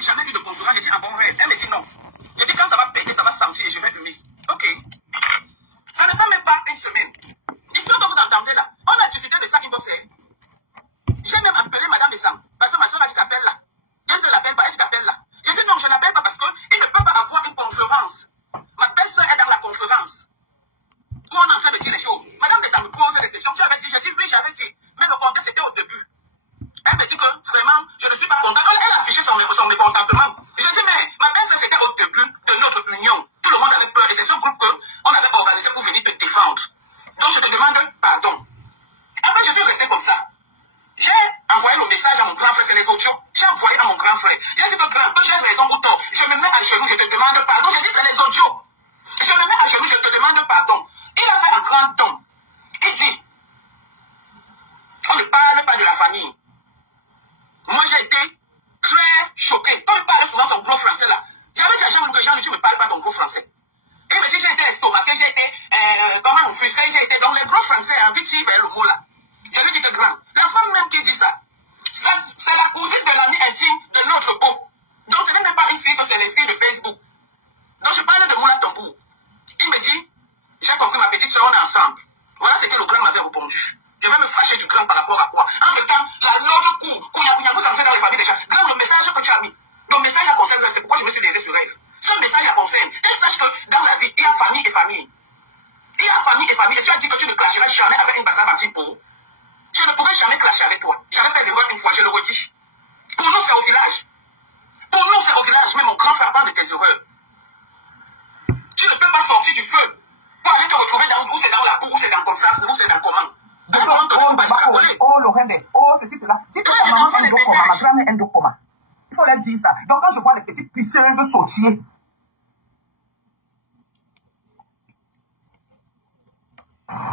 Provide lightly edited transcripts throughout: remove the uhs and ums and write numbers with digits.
jamais vu de conférence, j'ai dit un bon rêve. Elle me dit non. J'ai dit quand ça va péter, ça va sentir et je vais humer. Ok. Ça ne fait même pas une semaine. L'histoire que vous entendez là, on a discuté de ça inboxé. J'ai même appelé Madame Sam. Parce que ma soeur a dit qu'appelle là. Elle ne l'appelle pas, elle dit qu'appelle là. J'ai dit non, je ne l'appelle pas parce qu'il ne peut pas avoir une conférence. Ma belle-soeur est dans la conférence. Où on est en train de dire les choses. Madame Sam me pose des questions. J'avais dit, j'ai dit oui, j'avais dit. Mais le contexte c'était au début. Elle me dit que vraiment, je ne suis pas contente. Elle a affiché son mécontentement. Je dis, mais ma belle-soeur, c'était au début de notre union. Tout le monde avait peur. Et c'est ce groupe qu'on avait organisé pour venir te défendre. Donc je te demande pardon. Après, je suis resté comme ça. J'ai envoyé le message à mon grand frère, c'est les audios. J'ai envoyé à mon grand frère. J'ai dit que grand, que j'ai raison ou tort. Je me mets à genoux, je te demande pardon. Je dis, c'est les audios. Je me mets à genoux, je te demande pardon. Il a fait un grand don. Il dit, on ne parle pas de la famille. Moi, j'ai été très choqué. Quand il parlait souvent son gros français là, j'avais dit à Jean-Luc, tu ne me parles pas ton gros français. Il me dit, j'ai été estomaqué, j'ai été, comment on frustrait, j'ai été dans les gros français, vite il fait le mot là. Je lui dis que grand, la femme même qui dit ça, c'est la cousine de l'ami intime de notre beau. Donc ce n'est même pas une fille que c'est les filles de Facebook. Donc je parle de moi à ton bout. Il me dit, j'ai compris ma petite soeur, on est ensemble. Voilà ce que le grand m'avait répondu. Je vais me fâcher du grand par rapport à quoi? Entre-temps, l'autre coup, vous entrez dans les familles déjà. Grand, le message que tu as mis, le message à concerne, c'est pourquoi je me suis levé sur rêve. Ce message à concerne, et sache que dans la vie, il y a famille et famille. Il y a famille et famille. Et tu as dit que tu ne clasheras jamais avec une bassade anti-peau. Je ne pourrai jamais clasher avec toi. J'avais fait l'erreur une fois, je le retire. Pour nous, c'est au village. Pour nous, c'est au village. Mais mon grand frère parle de tes erreurs. Tu ne peux pas sortir du feu pour aller te retrouver dans où c'est dans la boue, où c'est dans comme ça, où c'est dans comment. Lorraine, ceci, cela. Dis que ta maman aime Dokoma, ma grand-mère aime Dokoma. Il faut leur dire ça. Donc quand je vois les petites pisseuses sautier,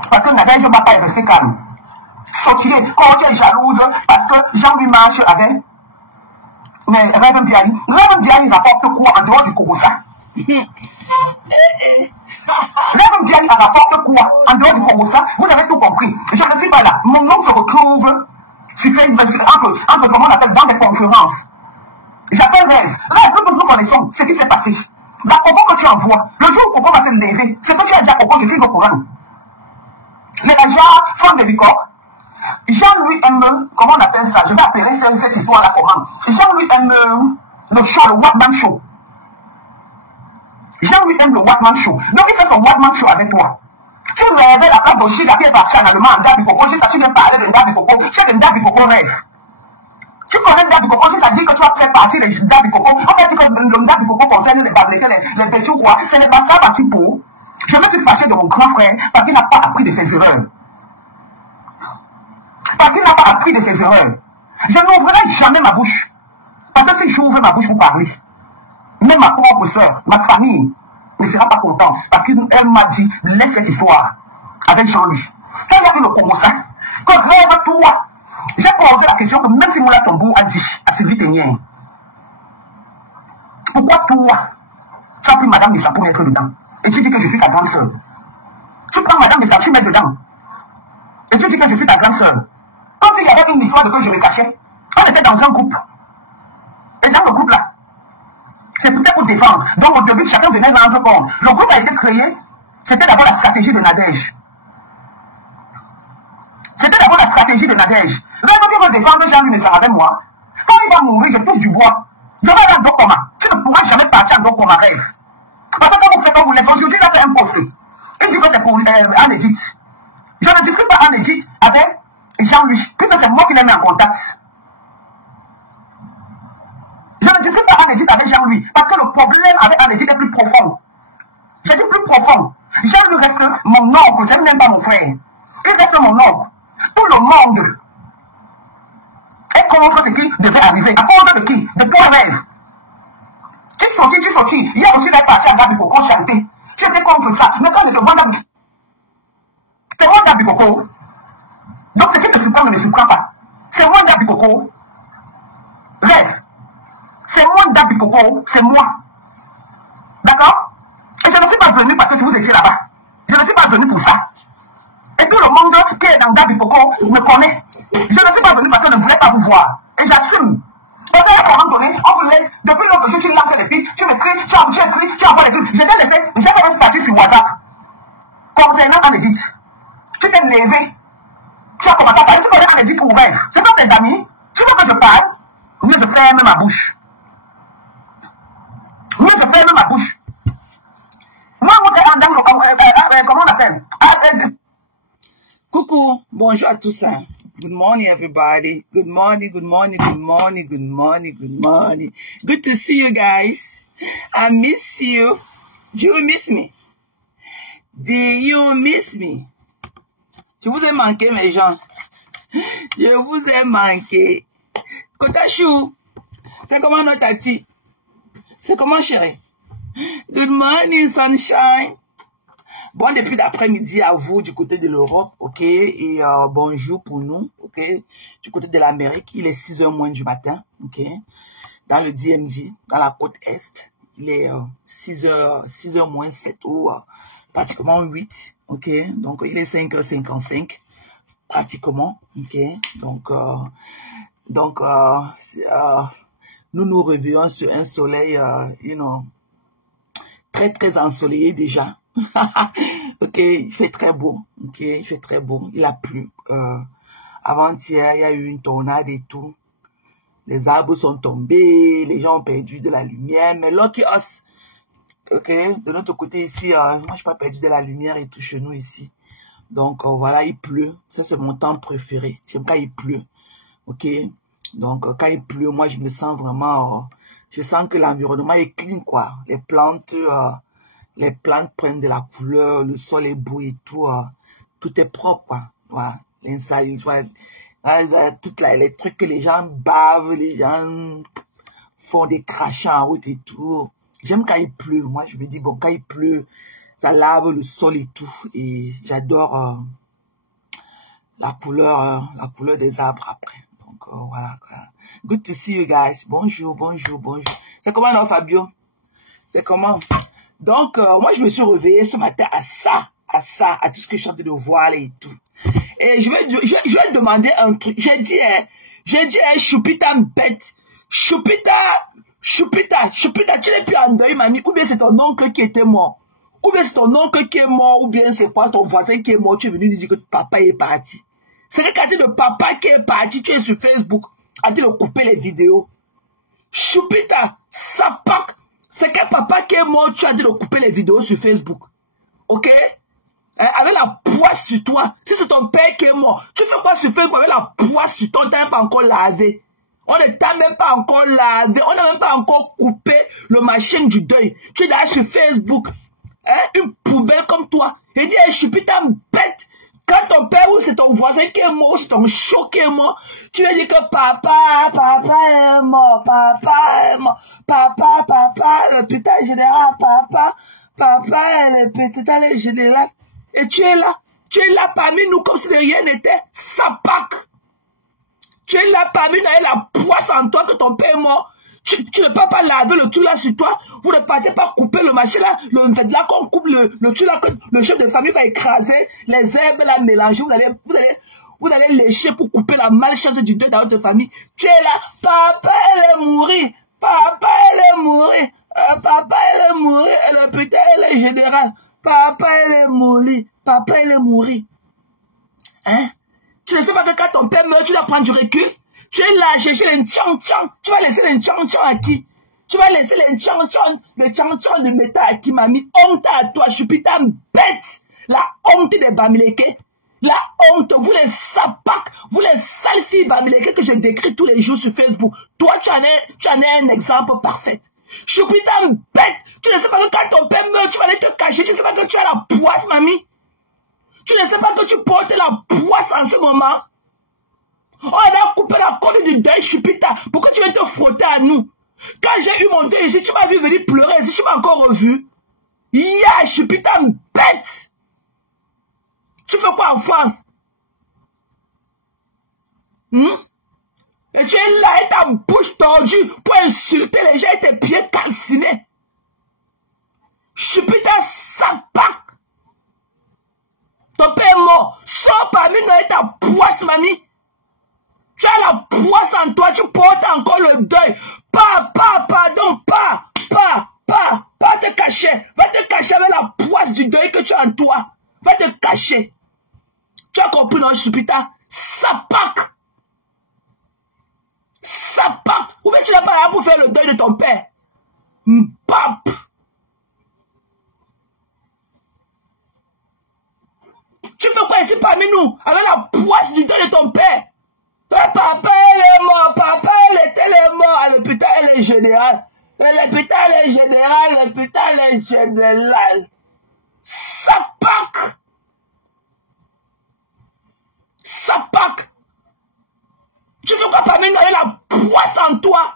parce que Nadège ne va pas rester calme. Sautier, quand tu es jalouse, parce que Jean-Louis marche avec Rêve Bialy. Rêve Bialy rapporte quoi en dehors du Kogosa? Rêve Bialy rapporte quoi en dehors du Kogosa? Vous avez tout compris. Je ne suis pas là. Mon nom se retrouve sur Facebook, entre comment on appelle, dans des conférences. J'appelle Rêve. Rêve, que nous connaissons ce qui s'est passé. La Coco que tu envoies, le jour où Coco va se lever, c'est que tu as dit à Coco, je suis au courant. Les gens font des bicoques. Jean-Louis aime, comment on appelle ça? Je vais appeler cette histoire-là comment? Jean-Louis aime le show, le Watman Show. Jean-Louis aime le Watman Show. Donc il fait son Watman Show avec toi. Tu rêvais la place d'Oshida qui est partie en allemand, Ndabi Coco, juste tu viens parler de Ndabi Coco, tu es de Ndabi Coco rêve. Tu connais Ndabi Coco, juste à dire que tu vas faire partie de Ndabi Coco. On va dire que le Ndabi Coco concerne les babliquets, les petits ou quoi. Ce n'est pas ça, petit pot. Je me suis fâché de mon grand frère parce qu'il n'a pas appris de ses erreurs. Parce qu'il n'a pas appris de ses erreurs. Je n'ouvrirai jamais ma bouche. Parce que si j'ouvre ma bouche pour parler, même ma propre soeur, ma famille, ne sera pas contente. Parce qu'elle m'a dit, laisse cette histoire avec Jean-Louis. Quand il y a eu le Congosa, que rêve toi, j'ai posé la question que même si Moula Tombou a dit à Sylvie Ténien, pourquoi toi, tu as pris Madame de Sam pour mettre dedans? Et tu dis que je suis ta grande soeur. Tu prends Madame de Sam, tu mets dedans. Et tu dis que je suis ta grande soeur. Quand il y avait une histoire de que je me cachais, on était dans un groupe. Et dans le groupe là, c'est peut-être pour défendre. Donc au début, chacun venait rendre compte. Le groupe a été créé, c'était d'abord la stratégie de Nadège. C'était d'abord la stratégie de Nadège. Là, quand tu veux défendre Jean-Louis Messar avec moi, quand il va mourir, je touche du bois. Je vais aller à Dokoma. Tu ne pourras jamais partir à Dokoma, rêve. Parce que quand vous faites comme vous les aujourd'hui, il a fait un poste. Il dit que c'est pour Anne-Edith. Je ne discute pas Anne-Edith avec Jean-Louis, puisque c'est moi qui l'ai mis en contact. Je ne discute pas Anne-Edith avec Jean-Louis, parce que le problème avec Anne-Edith est plus profond. Je dis plus profond. Jean-Louis reste mon oncle, je n'aime pas mon frère. Il reste mon oncle. Tout le monde est contre ce qui devait arriver. À cause de qui? De toi, rêve. Tu sortis. Il y a aussi des parties à Ndabi Coco chanter. Tu étais contre ça. Mais quand je te vois Ndabi, c'est moi Ndabi Coco. Donc ce qui te surprend ne me surprend pas. C'est moi Ndabi Coco. Rêve. C'est moi Ndabi Coco. C'est moi. D'accord? Et je ne suis pas venu parce que vous étiez là-bas. Je ne suis pas venu pour ça. Et tout le monde qui est dans Ndabi Coco me connaît. Je ne suis pas venu parce que je ne voulais pas vous voir. Et j'assume. Parce J'étais à un moment donné, on vous laisse, depuis lors que tu lances les filles, tu m'écris, tu envoies les trucs. J'étais laissé, j'ai fait un statut sur WhatsApp. Concernant Anne-Edith, tu t'es levé, tu as commencé à parler, tu connais Anne-Edith ouvert. C'est pas tes amis, tu veux que je parle, mieux je ferme ma bouche. Mieux je ferme ma bouche. Moi, comment on appelle? Coucou, bonjour à tous. Good morning, everybody. Good morning, good morning, good morning, good morning, good morning. Good to see you guys. I miss you. Do you miss me? Do you miss me? Je vous ai manqué, mes gens. Je vous ai manqué. Kotachou, c'est comment notre tati? C'est comment, chérie? Good morning, sunshine. Bon début d'après-midi à vous du côté de l'Europe, ok? Et bonjour pour nous, ok? Du côté de l'Amérique, il est 6h moins du matin, ok? Dans le DMV, dans la côte Est, il est 6h moins 7 ou pratiquement 8, ok? Donc, il est 5h55, pratiquement, ok? Donc, nous nous réveillons sur un soleil, très, très ensoleillé déjà. Ok, il fait très beau. Ok, il fait très beau. Il a plu. Avant-hier, il y a eu une tornade et tout. Les arbres sont tombés, les gens ont perdu de la lumière. Mais lucky us. Ok, de notre côté ici, moi je n'ai pas perdu de la lumière et tout chez nous ici. Donc voilà, il pleut. Ça c'est mon temps préféré. J'aime quand il pleut. Ok, donc quand il pleut, moi je me sens vraiment. Je sens que l'environnement est clean quoi. Les plantes prennent de la couleur, le sol est beau et tout, tout est propre, quoi. Voilà. L'inside, les trucs que les gens bavent, les gens font des crachats en route et tout. J'aime quand il pleut. Moi, je me dis, bon, quand il pleut, ça lave le sol et tout. Et j'adore la couleur des arbres après. Donc, voilà, quoi. Good to see you guys. Bonjour, bonjour, bonjour. C'est comment, non, Fabio? C'est comment? Donc, moi, je me suis réveillée ce matin à tout ce que je suis en train de voir et tout. Et je vais demander un truc. J'ai dit, Choupita bête. Choupita, tu n'es plus en deuil, mamie. Ou bien c'est ton oncle qui était mort. Ou bien c'est ton oncle qui est mort. Ou bien c'est quoi ton voisin qui est mort. Tu es venu lui dire que papa est parti. C'est le cas de papa qui est parti. Tu es sur Facebook. En train de couper les vidéos. Choupita, ça pack. C'est que papa qui est mort, tu as dit de couper les vidéos sur Facebook. Ok? Avec la poisse sur toi. Si c'est ton père qui est mort, tu fais quoi sur Facebook avec la poisse sur toi? On t'a même pas encore lavé. On ne t'a même pas encore lavé. On n'a même pas encore coupé le machin du deuil. Tu es derrière sur Facebook. Une poubelle comme toi. Et dis, je suis putain bête. Quand ton père ou c'est ton voisin qui est mort, ou c'est ton chou qui est mort, tu vas dire que papa est mort, papa est mort, papa, l'hôpital général, papa, l'hôpital général. Et tu es là parmi nous comme si de rien n'était, ça pack. Tu es là parmi nous avec la poisse en toi que ton père est mort. Tu ne peux pas laver le tout là sur toi. Vous ne partez pas couper le machin là. Le fait là qu'on coupe le tout là que le chef de famille va écraser. Les herbes là mélanger. Vous allez lécher pour couper la malchance du deuil dans votre famille. Tu es là. Papa elle est mourir. Papa elle est mourir. Papa elle est mourir. Et le putain elle est général. Papa elle est mourir. Papa elle est mourir. Hein? Tu ne sais pas que quand ton père meurt, tu dois prendre du recul. Tu es là, chercher les tchang-tchang. Tu vas laisser les tchang-tchang à qui? Tu vas laisser les tchang-tchang de métal à qui, mamie? Honte à toi, je suis putain bête. La honte des Bamileke. La honte, vous les sapacs, vous les sales filles Bamileke que je décris tous les jours sur Facebook. Toi, tu en es un exemple parfait. Je suis putain bête. Tu ne sais pas que quand ton père meurt, tu vas aller te cacher. Tu ne sais pas que tu as la poisse, mamie. Tu ne sais pas que tu portes la poisse en ce moment. On a coupé la corde du deuil, Choupita. Pourquoi tu viens te frotter à nous? Quand j'ai eu mon deuil ici, tu m'as vu venir pleurer ici, tu m'as encore revu. Yeah, Choupita bête. Tu fais quoi en France? Et tu es là avec ta bouche tordue pour insulter les gens et tes pieds calcinés. Choupita sapac. Ton père est mort. Sors parmi nous avec ta poisse, mamie. Tu as la poisse en toi, tu portes encore le deuil. Pardon, pas te cacher. Va te cacher avec la poisse du deuil que tu as en toi. Va te cacher. Tu as compris, non, Chupita? Sapak. Ou bien tu n'as pas là pour faire le deuil de ton père. Mbap. Tu fais quoi ici parmi nous avec la poisse du deuil de ton père? Papa, il est mort. Papa, il était mort à l'hôpital, il est général. L'hôpital est général. Sapak. Tu fais quoi parmi nous avec la poisse en toi?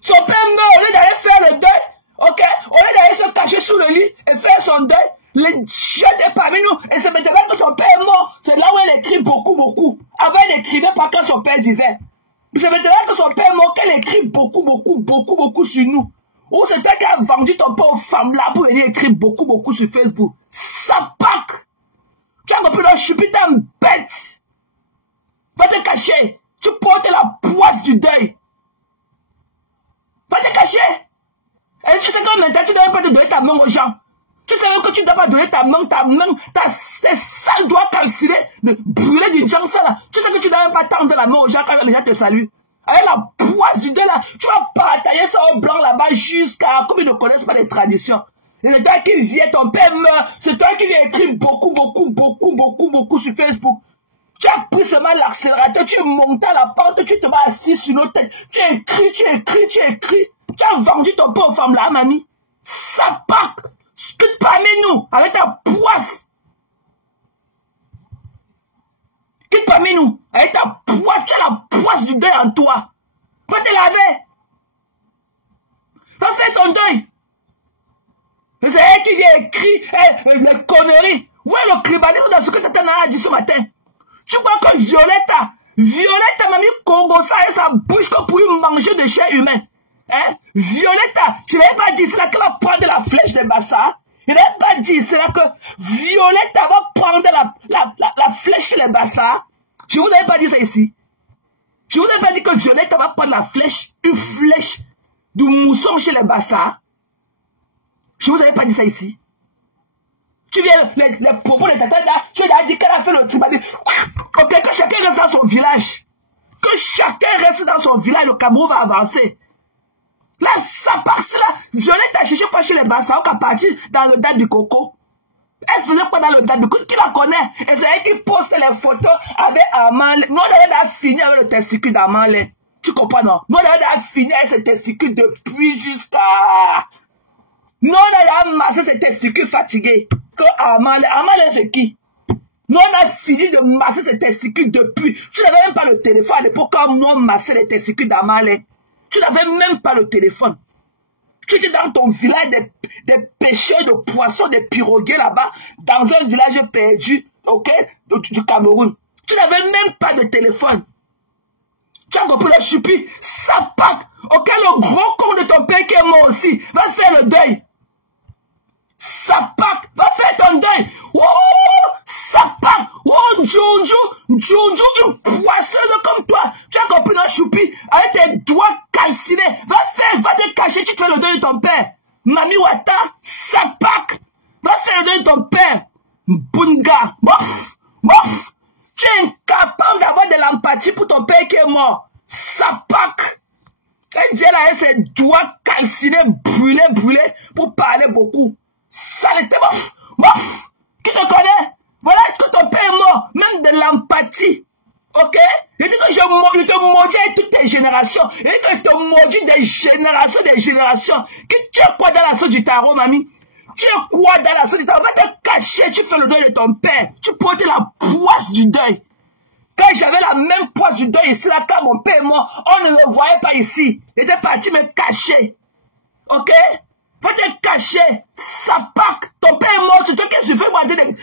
Son père meurt, au lieu d'aller faire le deuil, ok? Au lieu d'aller se cacher sous le lit et faire son deuil, les jette parmi nous et c'est maintenant que son père est mort. C'est là où elle écrit beaucoup. Avant, elle n'écrivait pas quand son père disait. C'est maintenant que son père est mort qu'elle écrit beaucoup sur nous. Ou c'est toi qui as vendu ton père aux femmes là pour venir écrire beaucoup sur Facebook. Sapak! Tu as compris, là, Chupita bête. Va te cacher. Tu portes la poisse du deuil. Va te cacher. Et tu sais que maintenant, tu ne dois pas te donner ta main aux gens. Tu sais même que tu ne dois pas donner ta main, tes sales doigts calcinés, de brûler d'une jambe ça là. Tu sais que tu ne dois même pas tendre la main aux gens quand les gens te saluent. Avec la poisse du deuil là, tu vas partager ça au blanc là-bas jusqu'à, comme ils ne connaissent pas les traditions. Et c'est toi qui viens, ton père meurt, c'est toi qui viens écrire beaucoup sur Facebook. Tu as pris seulement l'accélérateur, tu es monté à la pente, tu te vas assis sur nos têtes. Tu écris. Tu as vendu ton père aux femmes là, mamie. Ça part. Scute parmi nous avec ta poisse. Quitte parmi nous avec ta poisse. Tu as la poisse du deuil en toi. Va te laver. Va faire ton deuil. C'est elle qui vient écrire les conneries. Où est le tribalisme dans ce que Tata Nana a dit ce matin? Tu crois que Violetta m'a mis Congo ça et sa bouche comme pour manger de chair humaine. Hein? Violetta, je n'avais pas dit, c'est là qu'elle va prendre la flèche des Bassa. Je n'avais pas dit, c'est là que Violetta va prendre la flèche des Bassa. Je vous avais pas dit ça ici. Je vous avais pas dit que Violetta va prendre la flèche, une flèche du mousson chez les Bassa. Je vous avais pas dit ça ici. Tu viens, les propos de Tata, tu as dit qu'elle a fait le tribalisme. Ok, que chacun reste dans son village. Que chacun reste dans son village, le Cameroun va avancer. Là, ça passe là. Violette a cherché pas chez les Bassa, qui a parti dans le date du coco. Elle faisait pas dans le date du coco, qui la connaît. Et c'est elle qui poste les photos avec Amal. Nous, on a fini avec le testicule d'Amal. Tu comprends, non? Nous, on a fini avec ce testicule depuis jusqu'à... Nous, on a amassé ce testicule fatigué. Que Amal, c'est qui? Nous, on a fini de masser ces testicules depuis. Tu n'avais même pas le téléphone à l'époque quand nous on massait les testicules d'Amal. Tu n'avais même pas le téléphone. Tu étais dans ton village des pêcheurs de poissons, des pirogues là-bas, dans un village perdu, ok, du Cameroun. Tu n'avais même pas de téléphone. Tu as compris le Chupi? Ça part. Ok, le gros con de ton père qui est mort aussi, va faire le deuil. Ça part. Va faire ton deuil. Oh, ça part. Oh, Jojo, une poissonne comme toi. Tu as compris le Choupi? Avec tes doigts calcinés. Va te cacher, tu te fais le deuil de ton père. Mami Wata, ça part. Va faire le deuil de ton père. Bunga. Mof. Tu es incapable d'avoir de l'empathie pour ton père qui est mort. Ça part. Elle vient là avec ses doigts calcinés, brûlés, pour parler beaucoup. Saleté, mof. Qui te connaît? Voilà que ton père est mort. Même de l'empathie. Ok? Il dit que je te maudis avec toutes tes générations. Il dit que je te maudis des générations. Que tu es quoi dans la sauce du tarot, mamie? Tu es quoi dans la sauce du tarot? Va te cacher, tu fais le deuil de ton père. Tu portes la poisse du deuil. Quand j'avais la même poisse du deuil ici, là, quand mon père est mort, on ne le voyait pas ici. Il était parti me cacher. Ok? Va te cacher. Ça part. Ton père est mort. C'est toi qui suffit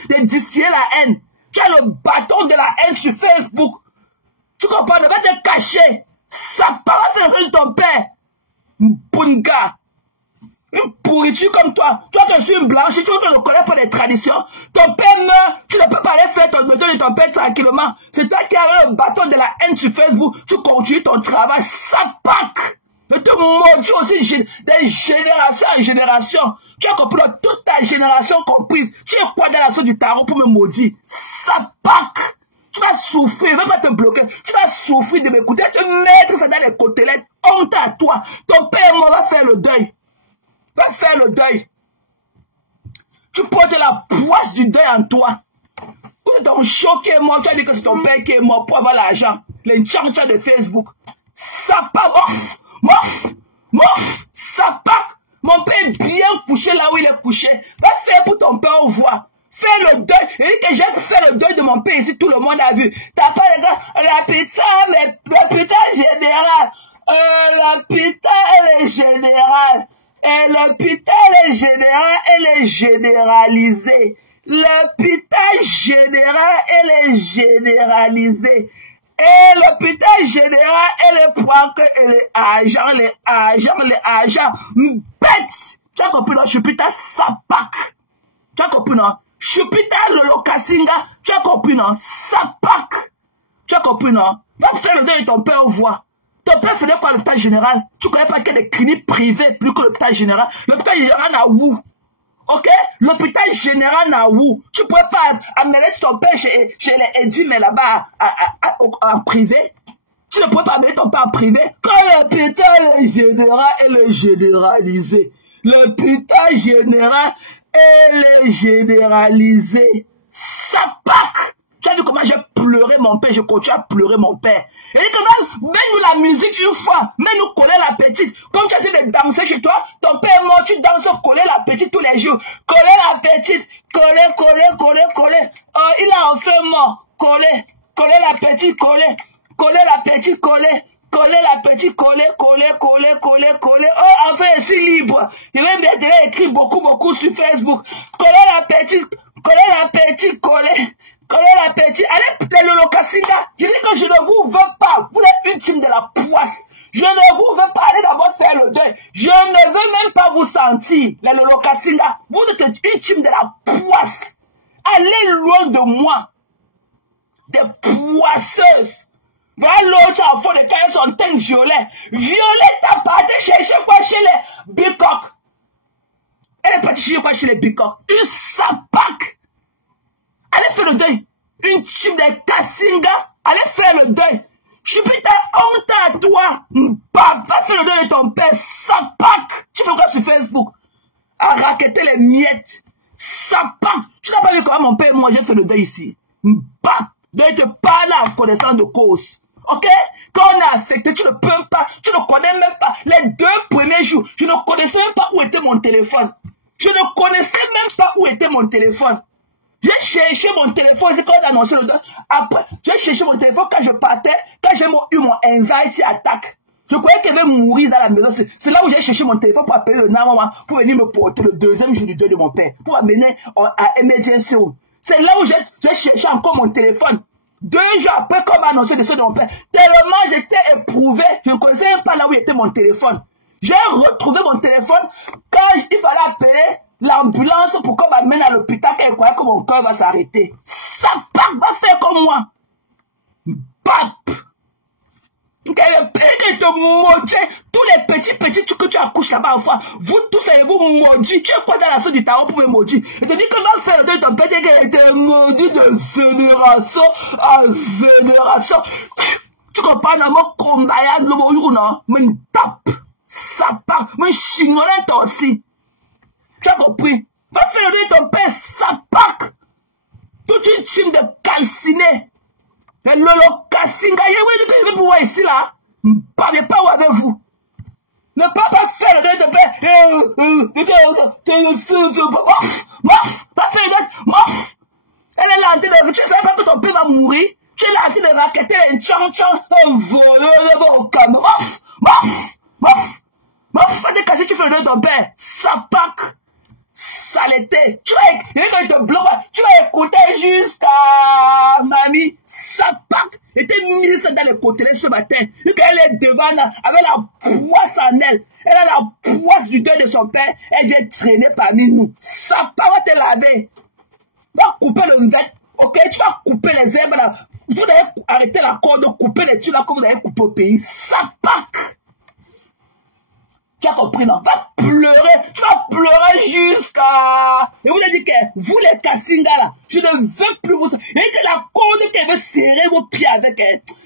de distiller la haine. Tu as le bâton de la haine sur Facebook. Tu comprends? Va te cacher. Ça part. C'est le deuil de ton père. Bunga. Une pourriture comme toi. Toi, tu es une blanche, tu ne connais pas les traditions. Ton père meurt, tu ne peux pas aller faire ton besoin de ton père tranquillement. C'est toi qui as le bâton de la haine sur Facebook. Tu continues ton travail, ça pack. Je te maudis aussi de génération en génération. Tu as compris, toute ta génération comprise. Tu es quoi dans la sauce du tarot pour me maudire? Ça pack. Tu vas souffrir, ne va pas te bloquer. Tu vas souffrir de m'écouter, te mettre ça dans les côtelettes. Honte à toi. Ton père va faire le deuil. Va faire le deuil. Tu portes la poisse du deuil en toi. Ou ton choc qui est mort, tu as dit que c'est ton père qui est mort pour avoir l'argent. Les tchan-tchan de Facebook. Ça part, mof, ça part. Mon père est bien couché là où il est couché. Va faire pour ton père, on voit. Fais le deuil. Et dit que j'ai fait le deuil de mon père ici, tout le monde a vu. T'as pas les gars, l'hôpital général. L'hôpital est général. Et l'hôpital est général, elle est généralisée. L'hôpital général, elle est généralisée. Et l'hôpital général, elle prend que les agents. Bête! Tu as compris, non? Chupita Sapak. Tu as compris, non? Chupita Lolo Kasinga. Tu as compris, non? Sapak. Tu as compris, non? Va faire le deuil de ton père, on voit. Ton père faisait quoi à l'hôpital général? Tu ne connais pas qu'il y a des cliniques privées plus que l'hôpital général. L'hôpital général n'a où? Ok? L'hôpital général n'a où? Tu ne pourrais pas amener ton père chez les Edim là-bas en privé? Tu ne pourrais pas amener ton père en privé? Quand l'hôpital général est généralisé. L'hôpital général est généralisé. Ça pack! Tu as vu comment j'ai pleuré mon père, je continue à pleurer mon père. Et quand même, mets-nous la musique une fois, mets-nous coller la petite. Comme tu as dit de danser chez toi, ton père est mort, tu danses, coller la petite tous les jours. Coller la petite, coller. Oh, il a enfin mort, coller la petite, coller la petite, coller la petite, coller. Oh, enfin, je suis libre. Je vais bien écrire beaucoup sur Facebook. Coller la petite, allez, le Locasinga, je dis que je ne vous veux pas, vous êtes une team de la poisse, je ne vous veux pas, allez d'abord faire le deuil, je ne veux même pas vous sentir, le Locasinga, vous êtes une team de la poisse, allez loin de moi, des poisseuses, voilà l'autre en fond de quand son teint violet, t'as parti chercher quoi chez les bicoques, elle est partie chercher quoi chez les bicoques, une sapac. Allez faire le deuil. Une team de Kasinga. Allez faire le deuil. Je suis putain honte à toi. Va faire le deuil de ton père. Sapac. Tu fais quoi sur Facebook? À raqueter les miettes. Sapac. Tu n'as pas vu comment mon père et moi j'ai fait le deuil ici. De te parler en connaissance de cause. Ok? Quand on est affecté, tu ne peux pas. Tu ne connais même pas. Les 2 premiers jours, je ne connaissais même pas où était mon téléphone. J'ai cherché mon téléphone, c'est quand on a annoncé le deuil. Après, j'ai cherché mon téléphone quand je partais, quand j'ai eu mon anxiety attack. Je croyais qu'elle allait mourir dans la maison. C'est là où j'ai cherché mon téléphone pour appeler le 911 pour venir me porter le 2e jour du deuil de mon père, pour m'amener à emergency room. C'est là où j'ai cherché encore mon téléphone. 2 jours après, comme annoncé le deuil de mon père, tellement j'étais éprouvé, je ne connaissais même pas là où était mon téléphone. J'ai retrouvé mon téléphone quand il fallait appeler l'ambulance pour qu'on m'amène à l'hôpital quand il croyait que mon cœur va s'arrêter. Ça va faire comme moi. Bap. Qu'elle te maudit. Tous les petits trucs que tu accouches là-bas enfin. Vous tous vous maudit. Tu es quoi dans la sauce du tarot pour me maudire? Et te dis que va faire de ton père qu'elle était maudit de génération en génération. Tu comprends l'amour combat le mot non? Me tape. Ça part. Me chignolant toi aussi. Tu as compris? Va faire le deuil de ton père, ça pack. Toute une team de calcinés. Et Lolo Kasinga, il est pour ici là. Ne parlez pas avec vous. Ne pas faire le deuil de ton père. Va faire le deuil. Mof. Elle est là en train de. Tu ne sais pas que ton père va mourir. Tu es là en train de raqueter un tchan-tchan. Un voleur au camion. Mof. Va te casser, tu fais le deuil de ton père. Ça pack. saleté. Tu vas écouter jusqu'à mamie, sa pack était mise dans les côtés ce matin. Elle est devant là, avec la poisse en elle. Elle a la poisse du deuil de son père. Elle vient traîner parmi nous. Sa pack va te laver. Va couper le vêtement. Ok, tu vas couper les herbes là. Vous devez arrêter la corde, couper les tuiles là comme vous avez coupé au pays. Sa pack. Tu as compris, non? Va pleurer. Tu vas pleurer jusqu'à... Et vous avez dit que vous, les Kassinga, là, je ne veux plus vous... Et que la corde qu'elle veut serrer vos pieds avec...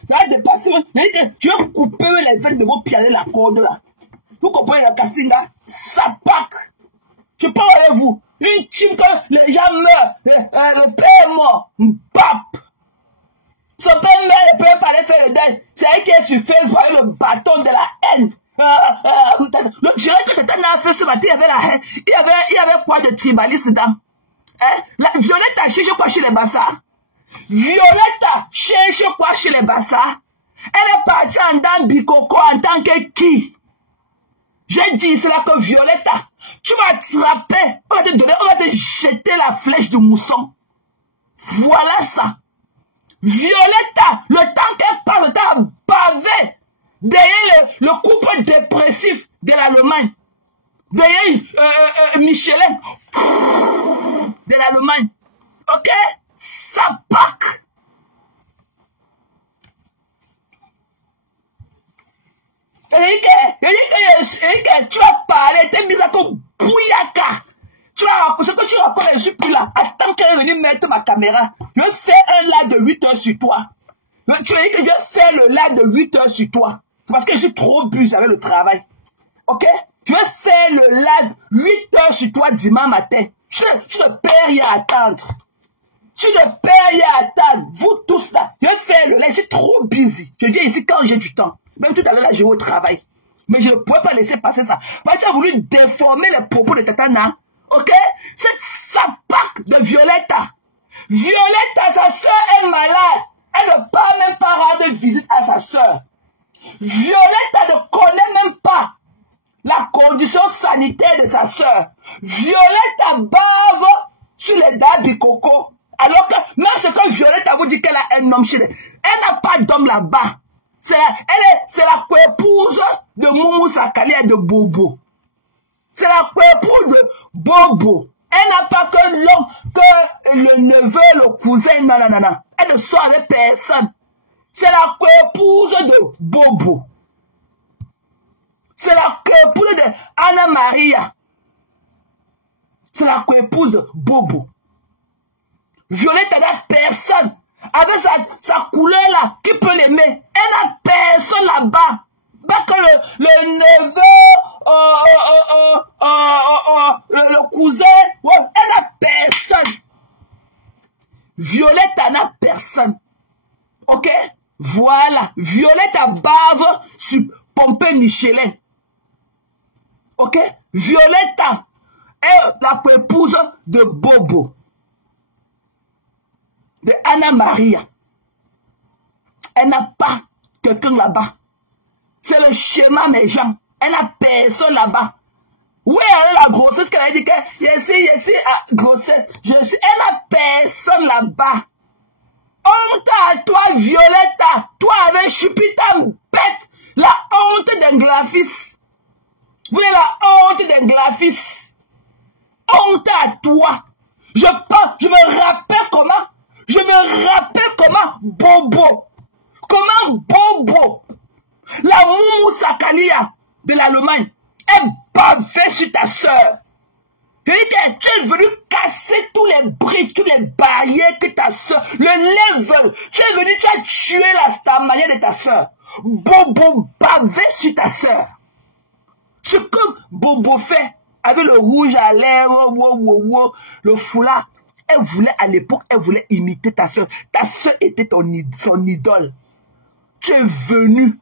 Là, dépasser... Je vais couper les veines de vos pieds avec la corde, là. Vous comprenez, la Kassinga? Ça pack. Je parle avec vous. Une team quand les gens meurent. Le père est mort. Bap. Son père meurt, le père parlait faire le deuil. C'est elle qui est sur Facebook avec le bâton de la haine. Le gérant que tu as fait ce matin, il y avait la haine. Il y avait quoi de tribaliste dedans? La Violette a cherché quoi chez les Bassas? Violette a cherché quoi chez les Bassas? Elle est partie en dans Bikoko en tant que qui? J'ai dit cela que Violette, tu vas attraper, on va te donner, on va te jeter la flèche du mousson. Voilà ça. Violette, le temps qu'elle parle, le temps bavé derrière le couple dépressif de l'Allemagne. Derrière Michelin de l'Allemagne. Ok? Ça pack. Eric, tu vas parler, t'es mis à ton bouillaka. Tu vas, ce que tu racontes, je suis plus là. Attends qu'elle est venue mettre ma caméra. Je fais un live de 8 heures sur toi. Tu as dit que je fais le live de 8 heures sur toi. C'est parce que je suis trop busy avec le travail. Ok? Je vais faire le live 8 heures sur toi dimanche matin. Tu ne perds rien à attendre. Tu ne perds rien à attendre. Vous tous là, je vais faire le live. Je suis trop busy. Je viens ici quand j'ai du temps. Même tout à l'heure, là, je vais au travail. Mais je ne pouvais pas laisser passer ça. Parce que tu as voulu déformer les propos de Tatana. Ok? C'est sa pack de Violetta. Violetta, sa soeur est malade. Elle ne peut même pas rendre visite à sa soeur. Violetta ne connaît même pas la condition sanitaire de sa soeur. Violetta bave sur les dents du coco. Alors que même ce que Violetta vous dit qu'elle a un homme chez elle. Elle n'a pas d'homme là-bas. C'est la coépouse de Moumou Sakali et de Bobo. C'est la coépouse de Bobo. Elle n'a pas que l'homme, que le neveu, le cousin, non. Elle ne sort avec personne. C'est la coépouse de Bobo. C'est la coépouse de Anna Maria. C'est la coépouse de Bobo. Violette n'a personne. Avec sa couleur là, qui peut l'aimer? Elle n'a personne là-bas. Que le neveu, le cousin, elle n'a personne. Violette n'a personne. Ok? Voilà. Violette a bave sur Pompé Michelin. Ok? Violette est la épouse de Bobo. De Anna Maria. Elle n'a pas quelqu'un là-bas. C'est le schéma, mes gens. Elle n'a personne là-bas. Oui, elle a la grossesse qu'elle a dit que ici, grossesse. Elle n'a personne là-bas. Honte à toi, Violetta. Toi avec Chupita bête. La honte d'un graphiste. Vous voyez la honte d'un graphiste. Honte à toi. Je me rappelle comment. Je me rappelle comment Bobo. Comment Bobo. La Moumou Sakalia de l'Allemagne est bavée sur ta soeur. Tu es venu casser tous les briques, tous les barrières que ta soeur, le level. Tu es venu, tu as tué la stamania de ta soeur. Bobo bavé sur ta soeur. Ce que Bobo fait avec le rouge à lèvres, le foulard, elle voulait à l'époque, elle voulait imiter ta soeur. Ta soeur était son idole. Tu es venu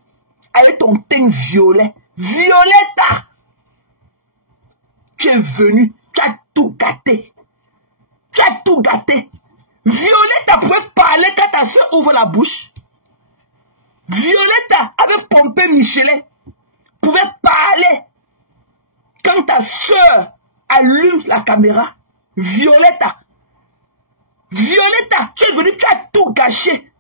avec ton teint violet. Violetta! Tu es venu, tu as tout gâté. Tu as tout gâté. Violetta pouvait parler quand ta soeur ouvre la bouche. Violetta, avec Pompé Michelin, pouvait parler quand ta soeur allume la caméra. Violetta. Violetta, tu es venu, tu as tout gâché.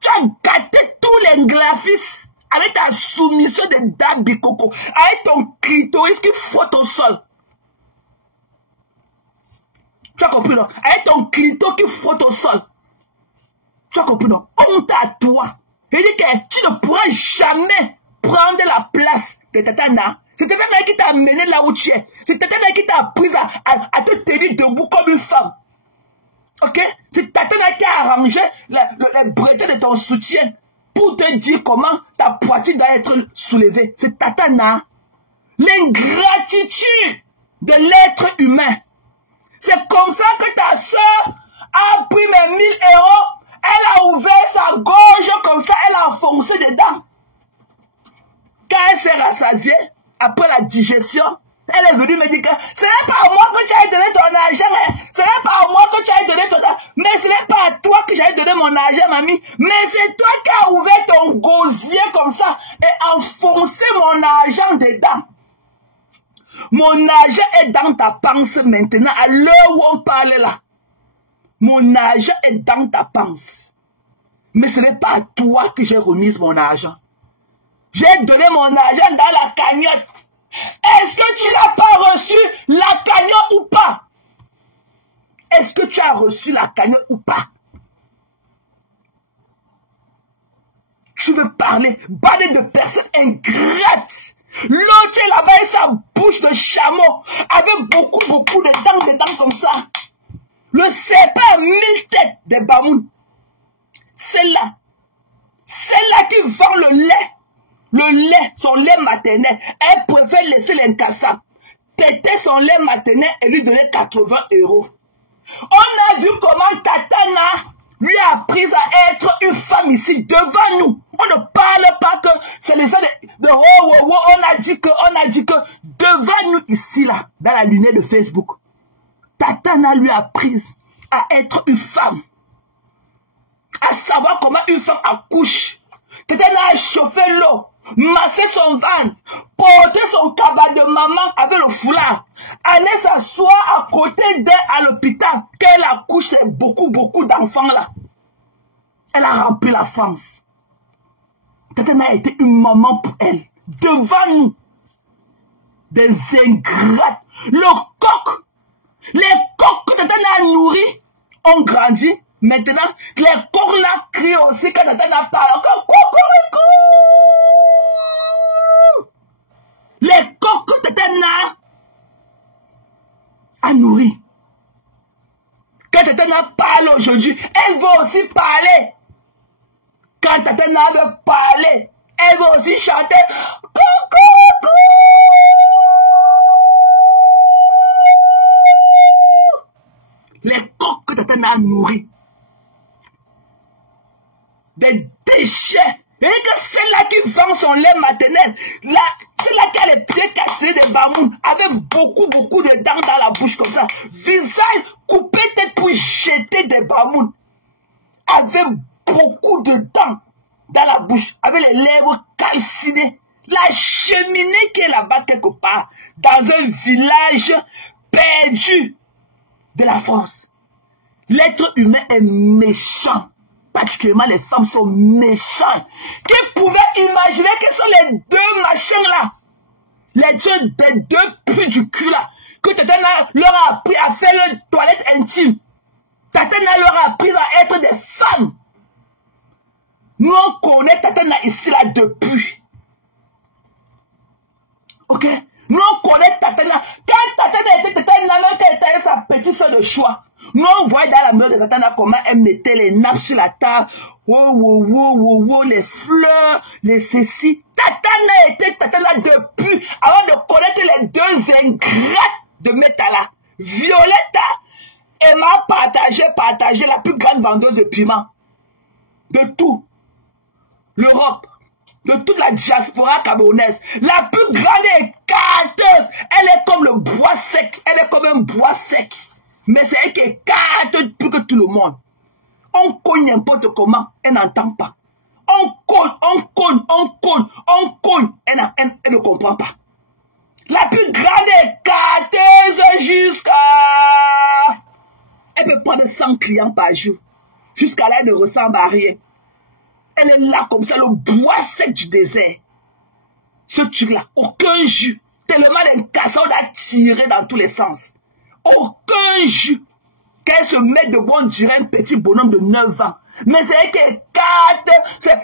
Tu as gâté tous les graphismes avec ta soumission de Dame Bikoko, avec ton clitoris qui frotte au sol. Tu as compris, non? Avec ton clito qui frotte au sol. Tu as compris, non? Honte à toi. Il dit que tu ne pourras jamais prendre la place de Tatana. C'est Tatana qui t'a amené là où tu es. C'est Tatana qui t'a appris à te tenir debout comme une femme. Ok? C'est Tatana qui a arrangé les bretelles de ton soutien pour te dire comment ta poitrine doit être soulevée. C'est Tatana. L'ingratitude de l'être humain. C'est comme ça que ta soeur a pris mes 1000 euros. Elle a ouvert sa gorge comme ça. Elle a foncé dedans. Quand elle s'est rassasiée, après la digestion, elle est venue me dire que ce n'est pas à moi que tu as donné ton argent. Ce n'est pas à moi que tu as donné ton argent. Mais ce n'est pas à toi que j'ai donné mon argent, mamie. Mais c'est toi qui as ouvert ton gosier comme ça et enfoncé mon argent dedans. Mon argent est dans ta panse maintenant, à l'heure où on parle là. Mon argent est dans ta panse. Mais ce n'est pas à toi que j'ai remis mon argent. J'ai donné mon argent dans la cagnotte. Est-ce que tu n'as pas reçu la cagnotte ou pas? Est-ce que tu as reçu la cagnotte ou pas? Je veux parler de personnes ingrates. L'autre est là-bas et sa bouche de chameau avec beaucoup de dents dedans comme ça. Le serpent à 1000 têtes des Bamoun. Celle-là qui vend le lait, son lait maternel, elle préfère laisser l'incassable. Têter son lait maternel et lui donner 80 euros. On a vu comment Tatana lui a appris à être une femme ici, devant nous. On ne parle pas que c'est les gens de on a dit que, devant nous ici, là, dans la lumière de Facebook. Tatana lui a appris à être une femme. À savoir comment une femme accouche. Tatana a chauffé l'eau, massé son ventre, porté son cabas de maman avec le foulard, aller s'asseoir à côté d'elle à l'hôpital, qu'elle accouche beaucoup d'enfants là. Elle a rempli la France. Tatana a été une maman pour elle, devant nous. Des ingrates. Les coqs que Tatana a nourris ont grandi. Maintenant, les coqs là crient aussi quand Tatana parle. Encore cocorico. Les coqs que Tatana a nourris. Quand Tatana parle aujourd'hui, elle va aussi parler. Quand Tatana veut parler, elle va aussi chanter. Cocorico. Les coqs que Tatana a nourris. Des déchets. Et que celle-là qui vend son lait maternel, celle-là qui a les pieds cassés des Bamoun, avec beaucoup de dents dans la bouche comme ça, visage coupé tête pour jeter des Bamoun, avec beaucoup de dents dans la bouche, avec les lèvres calcinées, la cheminée qui est là-bas quelque part, dans un village perdu de la France. L'être humain est méchant. Particulièrement les femmes sont méchantes. Qui pouvaient imaginer quels sont les deux machins là? Les deux puits du cul là. Que Tatana leur a appris à faire leur toilette intime. Tatana leur a appris à être des femmes. Nous on connaît Tatana ici là depuis. Ok? Nous on connaît Tatana. Quand Tatana était Tatana, même quand elle était sa petite soeur de choix. Nous on voit dans la maison de Tatana comment elle mettait les nappes sur la table. Les fleurs, les ceci. Tatana était Tatana depuis avant de connaître les deux ingrates de Metala. Violetta, elle m'a partagé la plus grande vendeuse de piment. De tout. L'Europe. De toute la diaspora camerounaise. La plus grande écarteuse. Elle est comme le bois sec. Elle est comme un bois sec. Mais c'est elle qui écarte plus que tout le monde. On cogne n'importe comment. Elle n'entend pas. On cogne. Elle ne comprend pas. La plus grande écarteuse jusqu'à... Elle peut prendre 100 clients par jour. Jusqu'à là, elle ne ressemble à rien. Elle est là comme ça, le bois sec du désert. Ce truc-là, aucun jus. Tellement l'incassant a tiré dans tous les sens. Aucun jus. Qu'elle se met debout, on dirait un petit bonhomme de 9 ans. Mais c'est qu'elle carte. C'est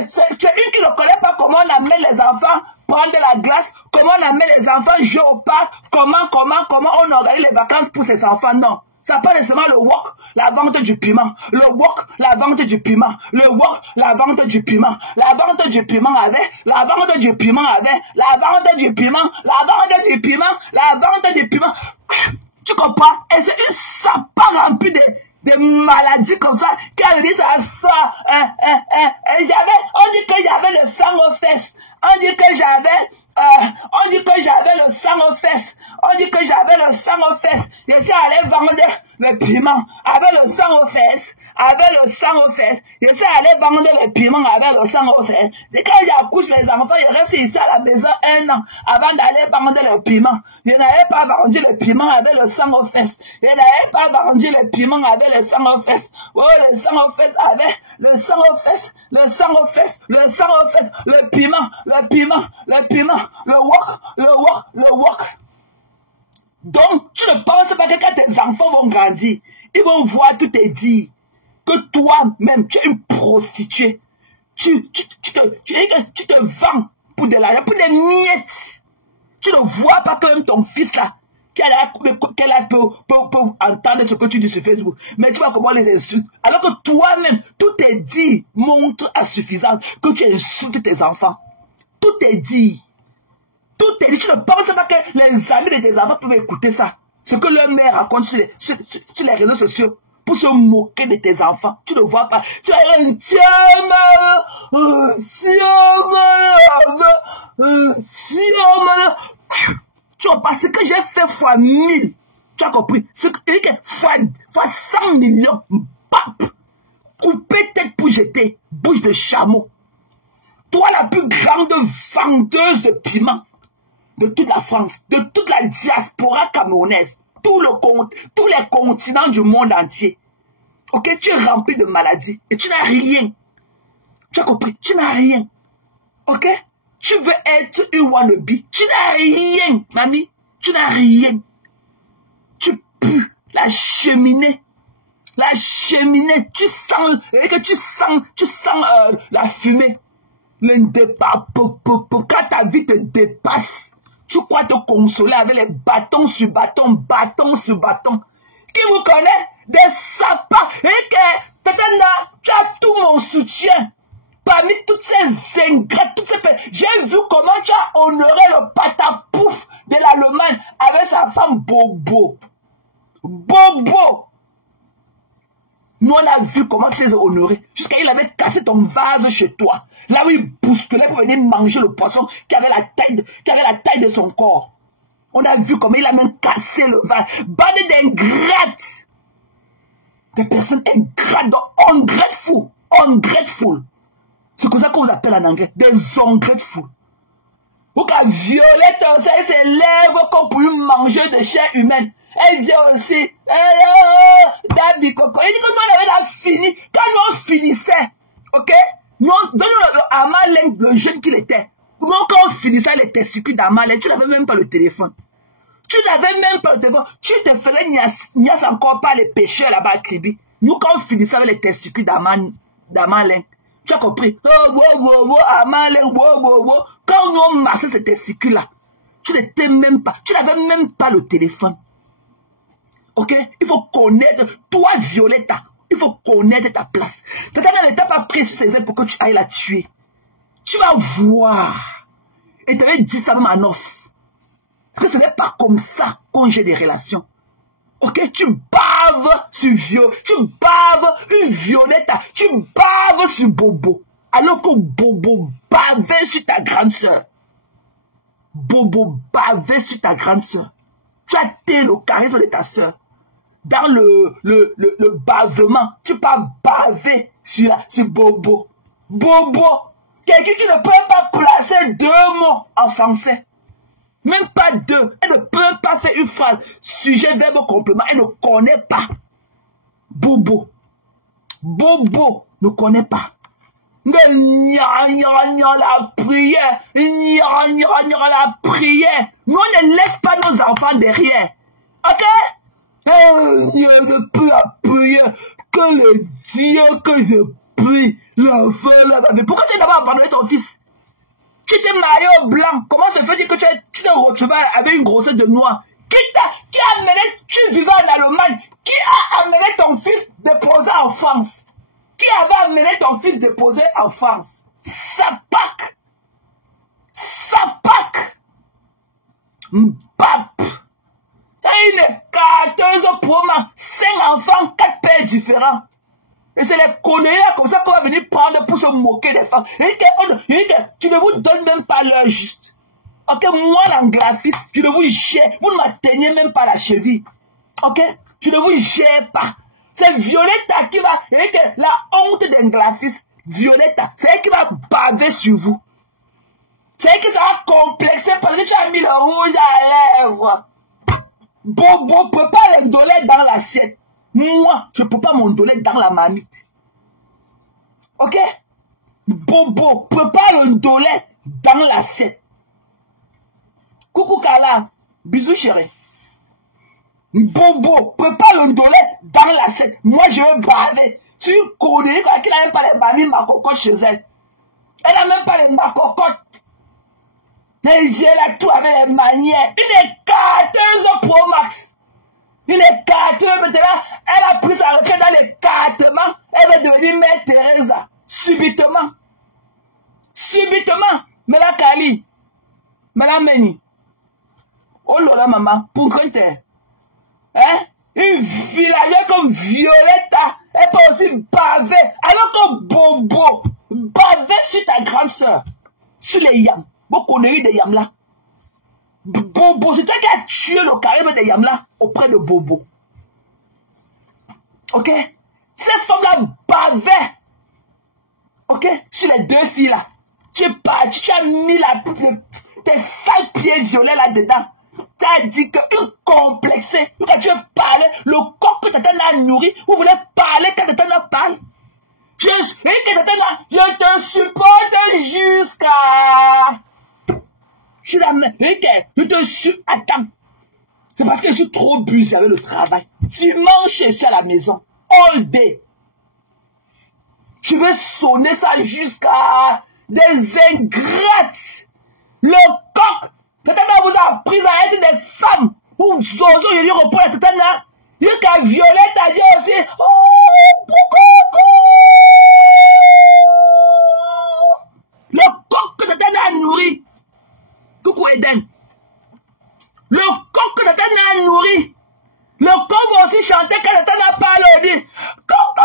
une qui ne connaît pas comment on amène les enfants prendre de la glace, comment on amène les enfants jouer au parc, comment on organise les vacances pour ses enfants. Non. Ça pas nécessairement le wok, la vente du piment. Le wok, la vente du piment. Le wok, la vente du piment. La vente du piment avec, la vente du piment avec, la vente du piment, la vente du piment, la vente du piment. Tu comprends? Et c'est une sapin remplie de maladies comme ça, qu'elle dit ça, on dit que j'avais le sang aux fesses, on dit que j'avais le sang aux fesses, on dit que j'avais le sang aux fesses, je suis allé vendre le piment avec le sang aux fesses, je suis allé vendre le piment avec le sang aux fesses, et quand j'accouche mes enfants, je reste ici à la maison 1 an, avant d'aller vendre le piment, je n'avais pas vendu le piment avec le sang aux fesses, je n'avais pas vendu le piment avec le sang aux fesses, oh le sang aux fesses avec, le sang aux fesses, le sang aux fesses, le sang aux fesses, le piment, le wok. Donc, tu ne penses pas que quand tes enfants vont grandir, ils vont voir tout te dire que toi-même, tu es une prostituée. Tu te vends pour de l'argent, pour des miettes. Tu ne vois pas que même ton fils là, qu'elle peut entendre ce que tu dis sur Facebook. Mais tu vois comment on les insulte. Alors que toi-même, tout est dit, montre à suffisance que tu insultes tes enfants. Tout est dit. Tout est dit. Tu ne penses pas que les amis de tes enfants peuvent écouter ça. Ce que leur mère raconte sur les réseaux sociaux pour se moquer de tes enfants. Tu ne vois pas. Tu as un tu vois pas ce que j'ai fait fois 1000. Tu as compris? Ce que fois 100 millions. Bap! Couper tête pour jeter. Bouche de chameau. Toi, la plus grande vendeuse de piment de toute la France, de toute la diaspora camerounaise, tous les continents du monde entier. Ok, tu es rempli de maladies et tu n'as rien. Tu as compris? Tu n'as rien. Ok? Tu veux être une wannabe. Tu n'as rien, mamie. Tu n'as rien. Tu pues la cheminée. La cheminée, tu sens la fumée. Quand ta vie te dépasse, tu crois te consoler avec les bâtons sur bâtons, bâtons sur bâtons. Qui vous connaît? Des sapins. Et que, tu as tout mon soutien. Parmi toutes ces ingrates, j'ai vu comment tu as honoré le patapouf de l'Allemagne avec sa femme Bobo. Bobo. Nous, on a vu comment tu les as honorés. Jusqu'à il avait cassé ton vase chez toi. Là où il bousculait pour venir manger le poisson qui avait la taille de son corps. On a vu comment il a même cassé le vase. Bande d'ingrates. Des personnes ingrates, ungrateful. Ungrateful. C'est comme ça qu'on vous appelle en anglais. Des ungrateful. Ou qu'à violer ton sein, ses lèvres comme pour lui manger de chair humaine. Elle vient aussi. Dabi Coco. Il dit que nous on avait là fini. Quand nous on finissait, ok? Nous, donne-nous le Amaleng, le jeune qu'il était. Nous, quand on finissait les testicules d'Amaleng, tu n'avais même pas le téléphone. Tu n'avais même pas le téléphone. Tu te faisais niasse encore par les pécheurs là-bas à Kribi. Nous, quand on finissait avec les testicules d'Amaleng, tu as compris? Amaleng, quand nous on massait ces testicules-là, tu n'étais même pas, tu n'avais même pas le téléphone. Ok? Il faut connaître, toi Violetta, il faut connaître ta place. Tata ne t'a pas pris sur ses ailes pour que tu ailles la tuer. Tu vas voir. Et tu avais dit ça même en off. Que ce n'est pas comme ça qu'on gère des relations. Ok? Tu baves sur tu baves une Violetta, tu baves sur Bobo. Alors que Bobo bavait sur ta grande soeur. Bobo bavait sur ta grande soeur. Tu as été le charisme de ta soeur. Dans le bavement, tu peux baver sur Bobo. Bobo. Quelqu'un qui ne peut pas placer 2 mots en français. Même pas deux. Elle ne peut même pas faire une phrase. Sujet, verbe, complément. Elle ne connaît pas. Bobo. Bobo ne connaît pas. Mais la prière. La prière. Nous, on ne laisse pas nos enfants derrière. Ok? Je peux la prière. Que le Dieu que je prie, l'enfant là. Mais pourquoi tu n'as pas abandonné ton fils? Tu t'es marié au blanc. Comment se fait-il que tu te retrouves avec une grossesse de noir? Qui a amené, tu vivais en Allemagne, qui a amené ton fils déposé en France? Qui avait amené ton fils déposé en France? Sapak. Sapak. Mbap. Il y a une 14 promas, 5 enfants, 4 pères différents. Et c'est les conneries là comme ça qu'on va venir prendre pour se moquer des femmes. Et tu ne vous donne même pas l'heure juste. Ok, moi l'anglafiste, je ne vous gère. Vous ne m'atteignez même pas la cheville. Ok, je ne vous gère pas. C'est Violetta qui va, et que la honte d'anglafiste, Violetta, c'est elle qui va baver sur vous. C'est elle qui va complexer parce que tu as mis le rouge à lèvres. Bobo, prépare l'indolette dans l'assiette. Moi, je ne peux pas m'ondoler dans la marmite. Ok? Bobo, prépare l'indolette dans l'assiette. Coucou Kala, bisous chérie. Bobo, prépare l'indolette dans l'assiette. Moi, je vais baver. Tu connais qu'elle n'a même pas les mamies ma cocotte chez elle. Elle n'a même pas les ma cocotte. Elle vient là tout avec les manières. Une 14 Pro Max. Une 14 maintenant. Elle a pris sa retraite dans les 4 mois. Elle va devenir Mère Teresa. Subitement. Subitement. Mais la Kali. Mais la Meni. Oh là là, maman. Pour quand hein? Une villageoise comme Violetta. Elle peut aussi baver. Alors que Bobo. Baver sur ta grande soeur. Sur les yams. Vous connaissez des yams là. Bobo, c'est toi qui as tué le carême des yams là auprès de Bobo. Ok? Ces femmes-là bavaient. Ok? Sur les deux filles là. Tu es parti, tu as mis tes sales pieds violets là-dedans. Tu as dit qu'une complexée. Quand tu veux parler, le corps que t'as là nourri, vous voulez parler quand t'as là parle. Je te supporte jusqu'à... Je suis la main. Je te suis. Attends. C'est parce que je suis trop busy avec le travail. Dimanche, je suis à la maison. All day. Je vais sonner ça jusqu'à des ingrates. Le coq. Tata vous a pris à être des femmes. Ou Zozo, il lui reprend la tata là. Il y a Violette a dit aussi. Oh, pourquoi? Le coq que tata a nourri. Coucou Eden. Le coq que tata a nourri. Le coq va aussi chanter quand tata n'a pas le dit. Coco.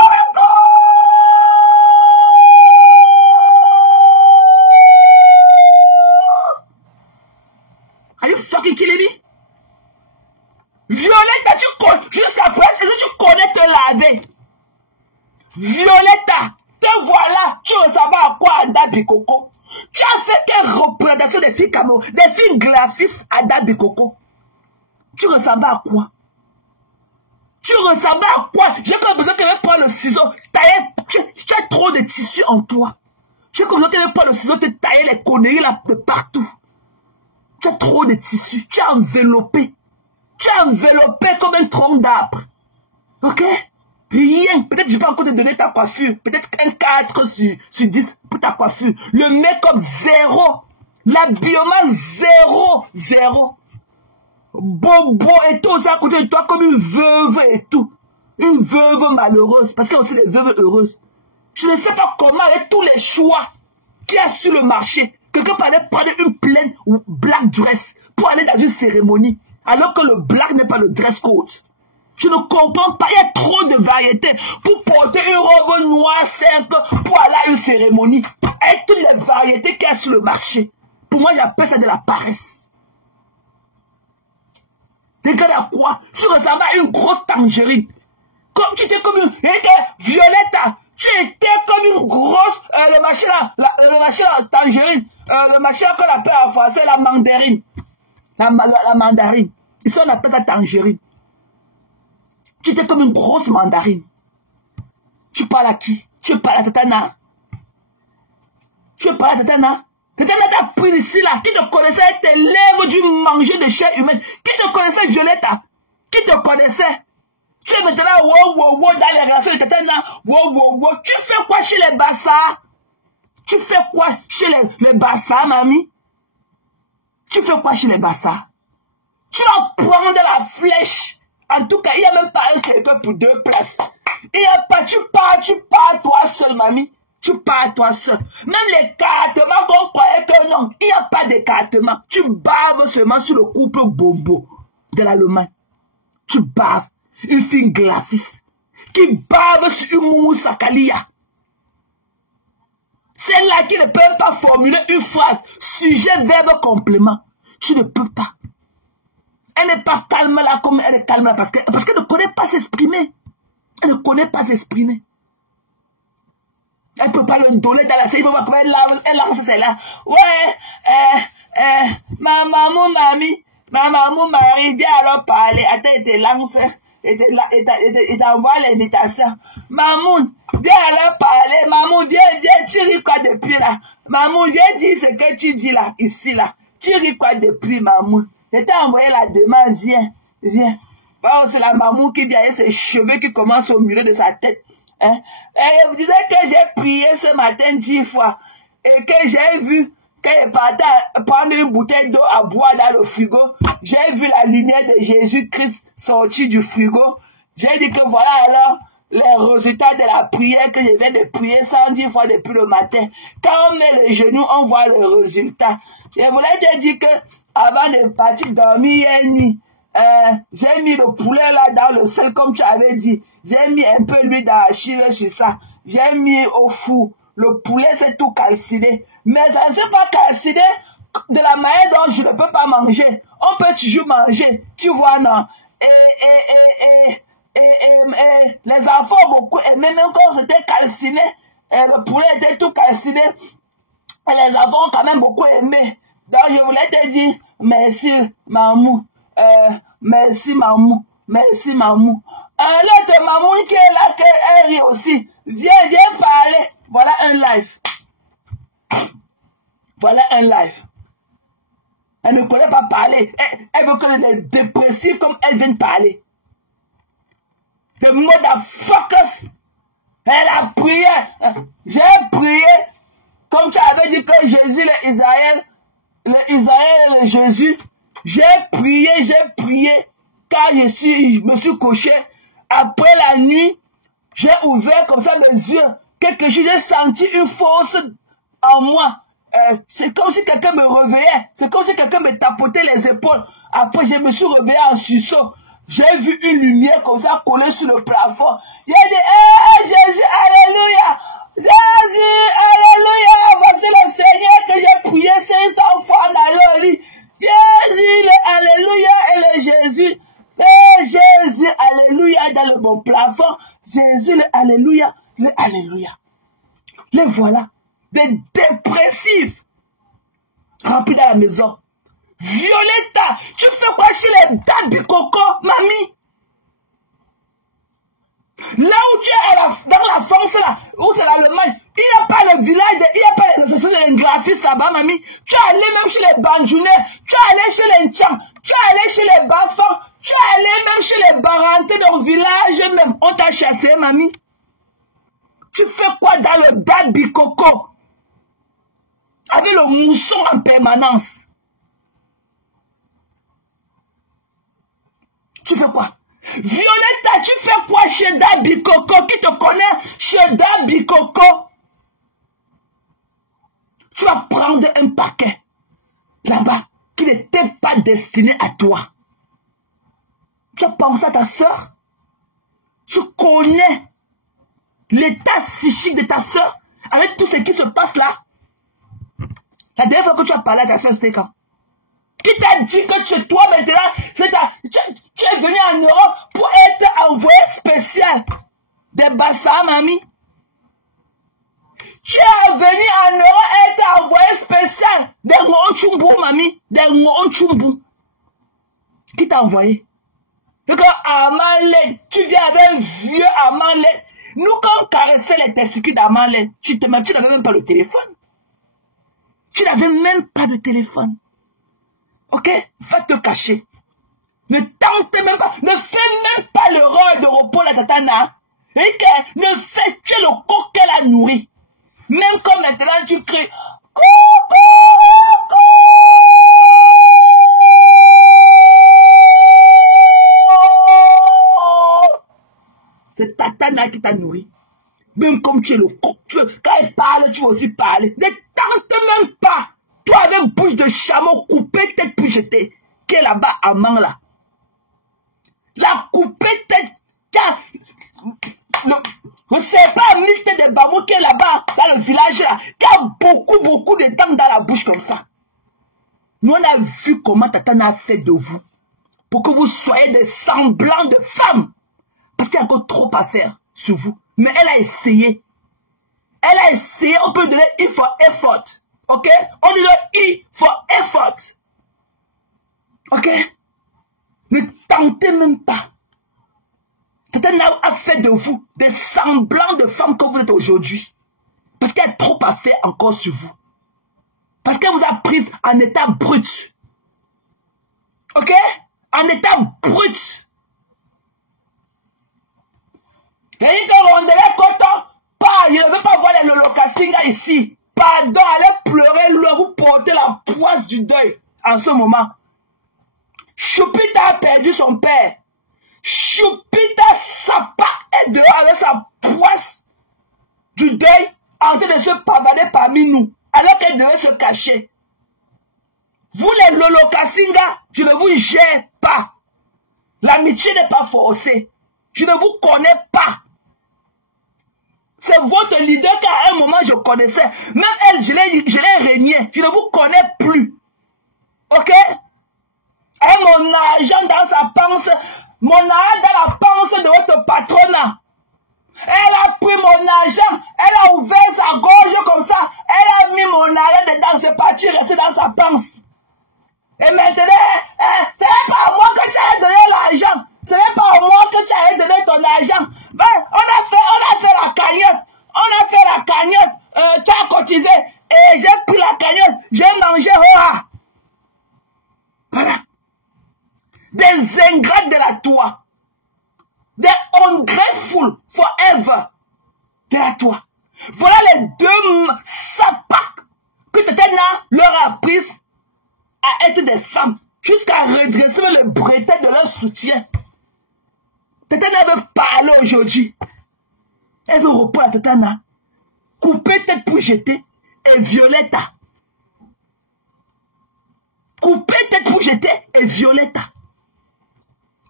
Are you fucking killing me? Violetta, tu connais, jusqu'à présent, tu connais te laver. Violetta, te voilà, tu ressembles à quoi Ada Bikoko? Tu as fait quelle représentation des filles Cameroun, des filles graphistes Ada Bikoko? Tu ressembles à quoi? Tu ressembles à quoi? J'ai comme besoin qu'elle me prenne le ciseau, tailler, tu as trop de tissu en toi. J'ai comme besoin qu'elle me prenne le ciseau, te tailler les conneries là de partout. Tu as trop de tissu, tu as enveloppé. Tu as enveloppé comme un tronc d'arbre. Ok? Rien. Peut-être que je peux encore te donner ta coiffure. Peut-être un 4 sur 10 pour ta coiffure. Le make-up 0. L'habillement 0. Bobo et tout ça à côté de toi comme une veuve et tout. Une veuve malheureuse. Parce qu'il y a aussi des veuves heureuses. Je ne sais pas comment avec tous les choix qu'il y a sur le marché. Quelqu'un parlait prendre une pleine black dress pour aller dans une cérémonie. Alors que le black n'est pas le dress code. Je ne comprends pas. Il y a trop de variétés pour porter une robe noire simple pour aller à une cérémonie. Avec toutes les variétés qu'il y a sur le marché. Pour moi, j'appelle ça de la paresse. Regarde à quoi? Tu ressembles à une grosse tangerine. Comme tu étais comme une... Violetta, tu étais comme une grosse... le machin là, tangerine. Le machin qu'on appelle en français la mandarine. la mandarine. Ici, on appelle ça tangerine. Tu étais comme une grosse mandarine. Tu parles à qui? Tu parles à Tatana. Tu parles à Tatana. Tatana t'a pris ici, là. Qui te connaissait avec tes lèvres du manger de chair humaine? Qui te connaissait, Violetta? Qui te connaissait? Tu es maintenant, wow, dans les relations de Tatana. Wow. Tu fais quoi chez les Bassa? Tu fais quoi chez les Bassa, mamie? Tu fais quoi chez les Bassa? Tu vas prendre la flèche. En tout cas, il n'y a même pas un secteur pour 2 places. Il n'y a pas, tu pars toi seul, mamie. Tu pars toi seul. Même les cartements qu'on croyait que non, il n'y a pas d'écartement. Tu baves seulement sur le couple bombo de l'Allemagne. Tu baves. Une fille graphiste qui bave sur une moussakalia. Celle-là qui ne peut pas formuler une phrase, sujet, verbe, complément. Tu ne peux pas. Elle n'est pas calme là comme elle est calme là parce qu'elle ne connaît pas s'exprimer. Elle ne connaît pas s'exprimer. Elle ne peut pas le donner dans la série. Il faut voir comment elle lance celle-là. Ouais, ma maman, Marie, viens alors parler. Attends, elle te lance. Elle t'envoie l'invitation. Maman, viens alors parler. Maman, viens, tu ris quoi depuis là? Maman, viens dire ce que tu dis là, ici là. Tu ris quoi depuis, maman? Je t'ai envoyé la demande, viens. Bon, c'est la maman qui vient avec ses cheveux qui commencent au milieu de sa tête. Hein? Et je vous disais que j'ai prié ce matin 10 fois. Et que j'ai vu qu'elle partait prendre une bouteille d'eau à boire dans le frigo. J'ai vu la lumière de Jésus-Christ sortir du frigo. J'ai dit que voilà alors les résultats de la prière que je viens de prier 110 fois depuis le matin. Quand on met les genoux, on voit le résultat. Je voulais te dire que avant de partir dormir hier nuit, j'ai mis le poulet là dans le sel comme tu avais dit. J'ai mis un peu d'huile d'arachide sur ça. J'ai mis au four. Le poulet s'est tout calciné. Mais ça ne s'est pas calciné de la manière dont je ne peux pas manger. On peut toujours manger. Tu vois, non? Les enfants ont beaucoup aimé, même quand c'était calciné. Le poulet était tout calciné. Et les enfants ont quand même beaucoup aimé. Donc je voulais te dire merci, maman. Merci, maman. Merci, maman. L'autre maman qui est là, elle rit aussi. Viens parler. Voilà un live. Voilà un live. Elle ne connaît pas parler. Elle veut que les dépressifs comme elle viennent parler. The motherfuckers. Elle a prié. J'ai prié. Comme tu avais dit que Jésus, l'Israël et le Jésus. J'ai prié. Car je me suis couché. Après la nuit, j'ai ouvert comme ça mes yeux. Quelque chose, j'ai senti une force en moi. C'est comme si quelqu'un me réveillait. C'est comme si quelqu'un me tapotait les épaules. Après, je me suis réveillé en sursaut. J'ai vu une lumière comme ça collée sur le plafond. Il a dit, hey, Jésus, alléluia. Jésus, alléluia. Voici le Seigneur que j'ai prié 500 fois dans le lit. Jésus, le alléluia et le Jésus. Et Jésus, alléluia dans le bon plafond. Jésus, le alléluia. Les voilà, des dépressifs, remplis dans la maison. Violetta, tu fais quoi chez les Dabi Coco, mamie? Là où tu es dans la France, là, où c'est l'Allemagne, il n'y a pas le village, il n'y a pas les associations de graphistes là-bas, mamie. Tu es allé même chez les Bandjounais, tu es allé chez les Ntchang, tu es allé chez les Bafans, tu es allé même chez les Barantais dans le village même. On t'a chassé, mamie. Tu fais quoi dans le Dabi Coco? Avec le mousson en permanence. Tu fais quoi? Violetta, tu fais quoi chez Dabi Coco? Qui te connaît chez Dabi Coco? Tu vas prendre un paquet là-bas qui n'était pas destiné à toi. Tu as pensé à ta soeur? Tu connais l'état psychique de ta soeur avec tout ce qui se passe là? La dernière fois que tu as parlé à ta soeur, c'était quand? Qui t'a dit que chez toi maintenant, tu es venu en Europe pour être envoyé spécial des Bassa, mamie? Tu es venu en Europe être envoyé spécial des Ngonchumbu, mamie? Des Ngonchumbu. Qui t'a envoyé? Et quand Amanlé, tu viens avec un vieux Amanlé. Nous, quand on caressait les testicules d'Amanlé, tu n'avais même pas le téléphone. Tu n'avais même pas de téléphone. Ok? Va te cacher. Ne tente même pas. Ne fais même pas l'erreur de repos la tatana. Et que ne fais que le coq qu'elle a nourri. Même comme maintenant tu cries. Coucou! C'est Tatana qui t'a nourri. Même comme tu es le coq, quand elle parle, tu vas aussi parler. Ne tente même pas. Toi avec bouche de chameau coupée, tête pour jeter. Qui est là-bas à Man là. La coupée tête. On ne sait pas mille têtes de bambou qui est là-bas dans le village là. Qui a beaucoup de dents dans la bouche comme ça. Nous on a vu comment Tatana a fait de vous. Pour que vous soyez des semblants de femmes. Parce qu'il y a encore trop à faire sur vous. Mais elle a essayé. Elle a essayé. On peut donner I for effort. Ok? On dit I for effort. Ok? Ne tentez même pas. Tatana a fait de vous des semblants de femmes que vous êtes aujourd'hui. Parce qu'il y a trop à faire encore sur vous. Parce qu'elle vous a prise en état brut. Ok? En état brut. Et quand on est content, pas, je ne veux pas voir les Lolokasinga ici. Pardon, allez pleurer loin, vous portez la poisse du deuil en ce moment. Choupita a perdu son père. Choupita Sapa est dehors avec sa poisse du deuil en train de se pavader parmi nous, alors qu'elle devait se cacher. Vous les Lolokasinga, je ne vous gère pas. L'amitié n'est pas forcée. Je ne vous connais pas. C'est votre leader qu'à un moment je connaissais. Même elle, je l'ai régné. Je ne vous connais plus. Ok? Et mon argent dans sa panse. Mon argent dans la panse de votre patronat. Elle a pris mon argent. Elle a ouvert sa gorge comme ça. Elle a mis mon argent dedans. C'est parti rester dans sa panse. Et maintenant, ce n'est pas à moi que tu as donné l'argent. Ce n'est pas à moi que tu as donné ton argent. Ben, on a fait la cagnotte. On a fait la cagnotte. Tu as cotisé. Et j'ai pris la cagnotte. J'ai mangé. Voilà. Des ingrats de la toi. Des ungrateful forever de la toi. Voilà les deux sapacs que Tatana leur a pris à être des femmes, jusqu'à redresser le bretelle de leur soutien. Tatana veut parler aujourd'hui. Elle veut reprendre à Tatana, couper tête pour jeter, et Violetta. Couper tête pour jeter, et Violetta.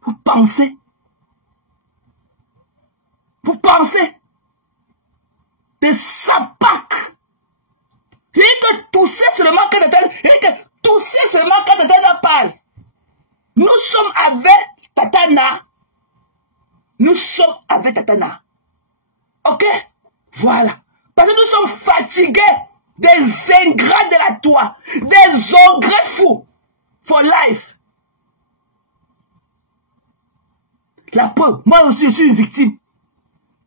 Vous pensez? Vous pensez? Des sapacs. Il dit que tousser seulement quand Tatana, tousser seulement quand Tatana parle. Nous sommes avec Tatana. Nous sommes avec Tatana. Ok? Voilà. Parce que nous sommes fatigués des ingrats de la toi. Des ungrateful for life. La preuve, moi aussi je suis une victime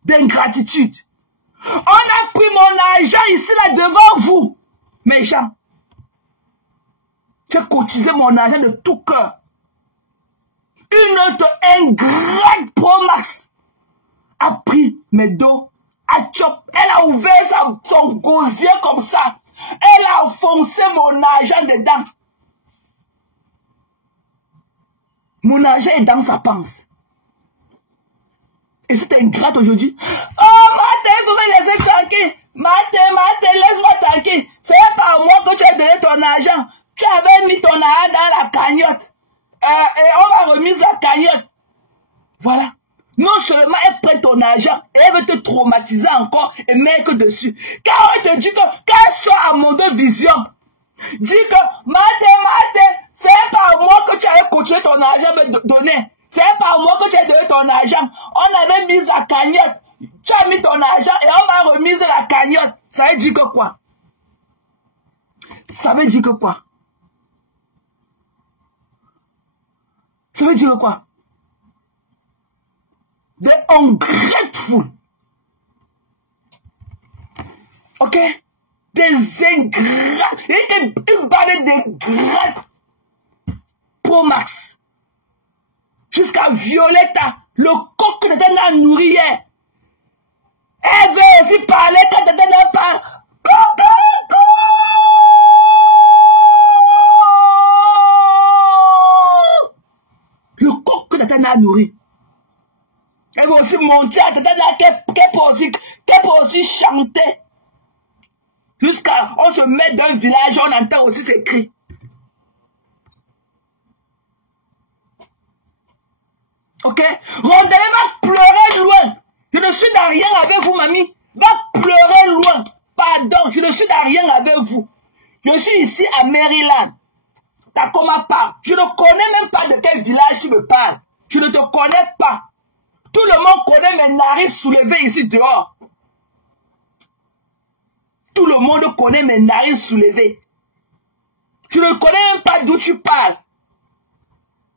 d'ingratitude. On a pris mon argent ici là devant vous, mes gens. J'ai cotisé mon argent de tout cœur. Une autre ingrate Pro Max a pris mes dos, a chop. Elle a ouvert son gosier comme ça. Elle a foncé mon argent dedans. Mon argent est dans sa panse. Et c'est ingrate aujourd'hui. Oh, Martin, vous me laissez tranquille. Martin, laisse-moi tranquille. C'est pas moi que tu as donné ton argent. Tu avais mis ton argent dans la cagnotte. Et on va remise la cagnotte. Voilà. Non seulement elle prend ton argent, et elle veut te traumatiser encore et mettre dessus. Car elle te dit que, quand elle sort à mon de vision, dit que, Martin, c'est pas moi que tu avais continué ton argent me donner. C'est pas moi que tu as donné ton argent. On avait mis la cagnotte. Tu as mis ton argent et on m'a remise la cagnotte. Ça veut dire que quoi? Ça veut dire que quoi? Ça veut dire quoi? Des ungrateful. Ok? Des ingrats. Une bande d'ingrats. Pro Max. Jusqu'à Violetta. Le coq que Tata n'a nourri hier. Elle veut aussi parler quand Tata n'a pas. Le coq que Tata n'a nourri. Elle va aussi monter à Tata qu'elle peut aussi chanter. Jusqu'à on se met dans un village, on entend aussi ses cris. Ok? Rondelle va pleurer loin. Je ne suis dans rien avec vous, mamie. Va pleurer loin. Pardon, je ne suis dans rien avec vous. Je suis ici à Maryland. Tacoma Park. Je ne connais même pas de quel village tu me parles. Je ne te connais pas. Tout le monde connaît mes narines soulevées ici dehors. Tout le monde connaît mes narines soulevées. Je ne connais même pas d'où tu parles.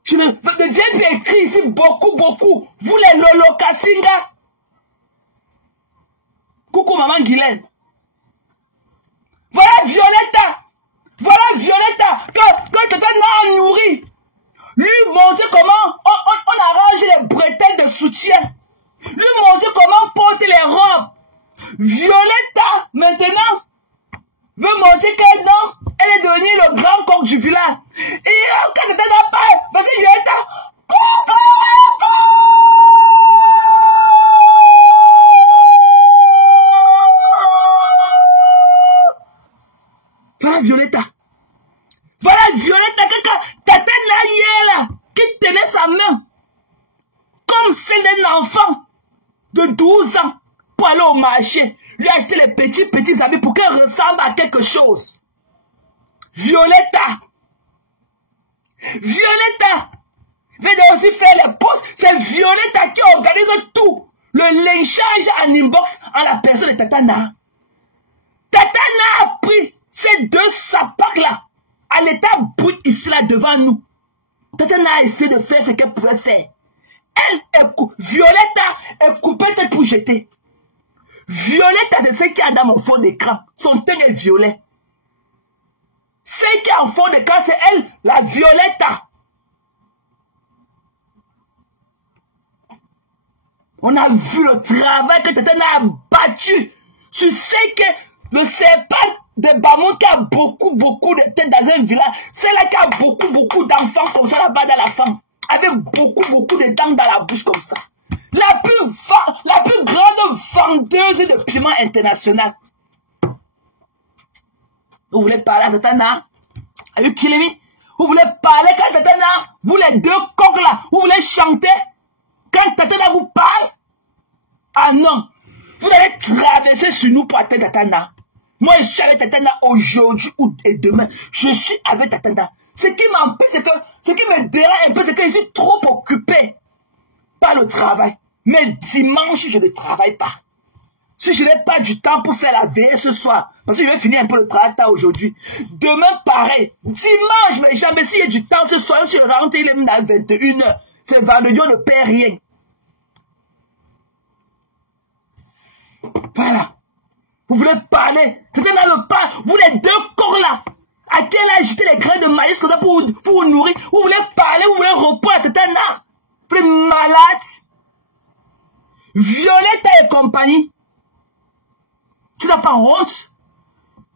Je ne viens écrire ici beaucoup. Vous les Lolo Kassinga. Coucou maman Guylaine. Voilà Violetta. Que Tata n'a nourri. Lui montrer comment on arrange les bretelles de soutien. Lui montrer comment porter les robes. Violetta, maintenant, veut montrer qu'elle est devenue le grand coq du village. Et quand Tata n'a pas, parce que Violetta, Voilà Violetta, Tata Nayela, qui tenait sa main, comme celle d'un enfant de 12 ans, pour aller au marché, lui acheter les petits habits pour qu'elle ressemble à quelque chose. Violetta, venez aussi faire les posts, c'est Violetta qui organise tout, le lynchage en inbox en la personne de Tata Na. Tata Na a pris ces deux sapacs-là, à l'état brut ici, là, devant nous. Tata n'a essayé de faire ce qu'elle pouvait faire. Violetta est coupée tête pour jeter. Violetta, c'est celle qui est dans mon fond d'écran. Son teint est violet. Celle qui est en fond d'écran, c'est elle, la Violetta. On a vu le travail que Tata n'a battu sur ce que le serpent de Bamon qui a beaucoup de têtes dans un village. C'est là qui a beaucoup d'enfants comme ça là-bas dans la France. Avec beaucoup de dents dans la bouche comme ça. La plus grande vendeuse de piment international. Vous voulez parler à Tata Na? Are you kidding me? Vous voulez parler quand Tata Na? Vous les deux coqs là, vous voulez chanter? Quand Tata Na vous parle? Ah non. Vous allez traverser sur nous pour atteindre Tata Na. Moi, je suis avec Tata Na aujourd'hui et demain. Je suis avec Tata Na. Ce qui m'empêche, ce qui me dérange un peu, c'est que je suis trop occupé par le travail. Mais dimanche, je ne travaille pas. Si je n'ai pas du temps pour faire la veille ce soir, parce que je vais finir un peu le travail tard aujourd'hui. Demain, pareil. Dimanche, mais jamais s'il y a du temps ce soir, si je rentre, il est même à 21h. C'est vendredi, on ne perd rien. Voilà. Vous voulez parler, Tata Na le pas, vous les deux corps là, à quel âge jeter les grains de maïs comme ça pour vous nourrir, vous voulez parler, vous voulez répondre à Tata Na, vous êtes malade. Violetta et compagnie, tu n'as pas honte,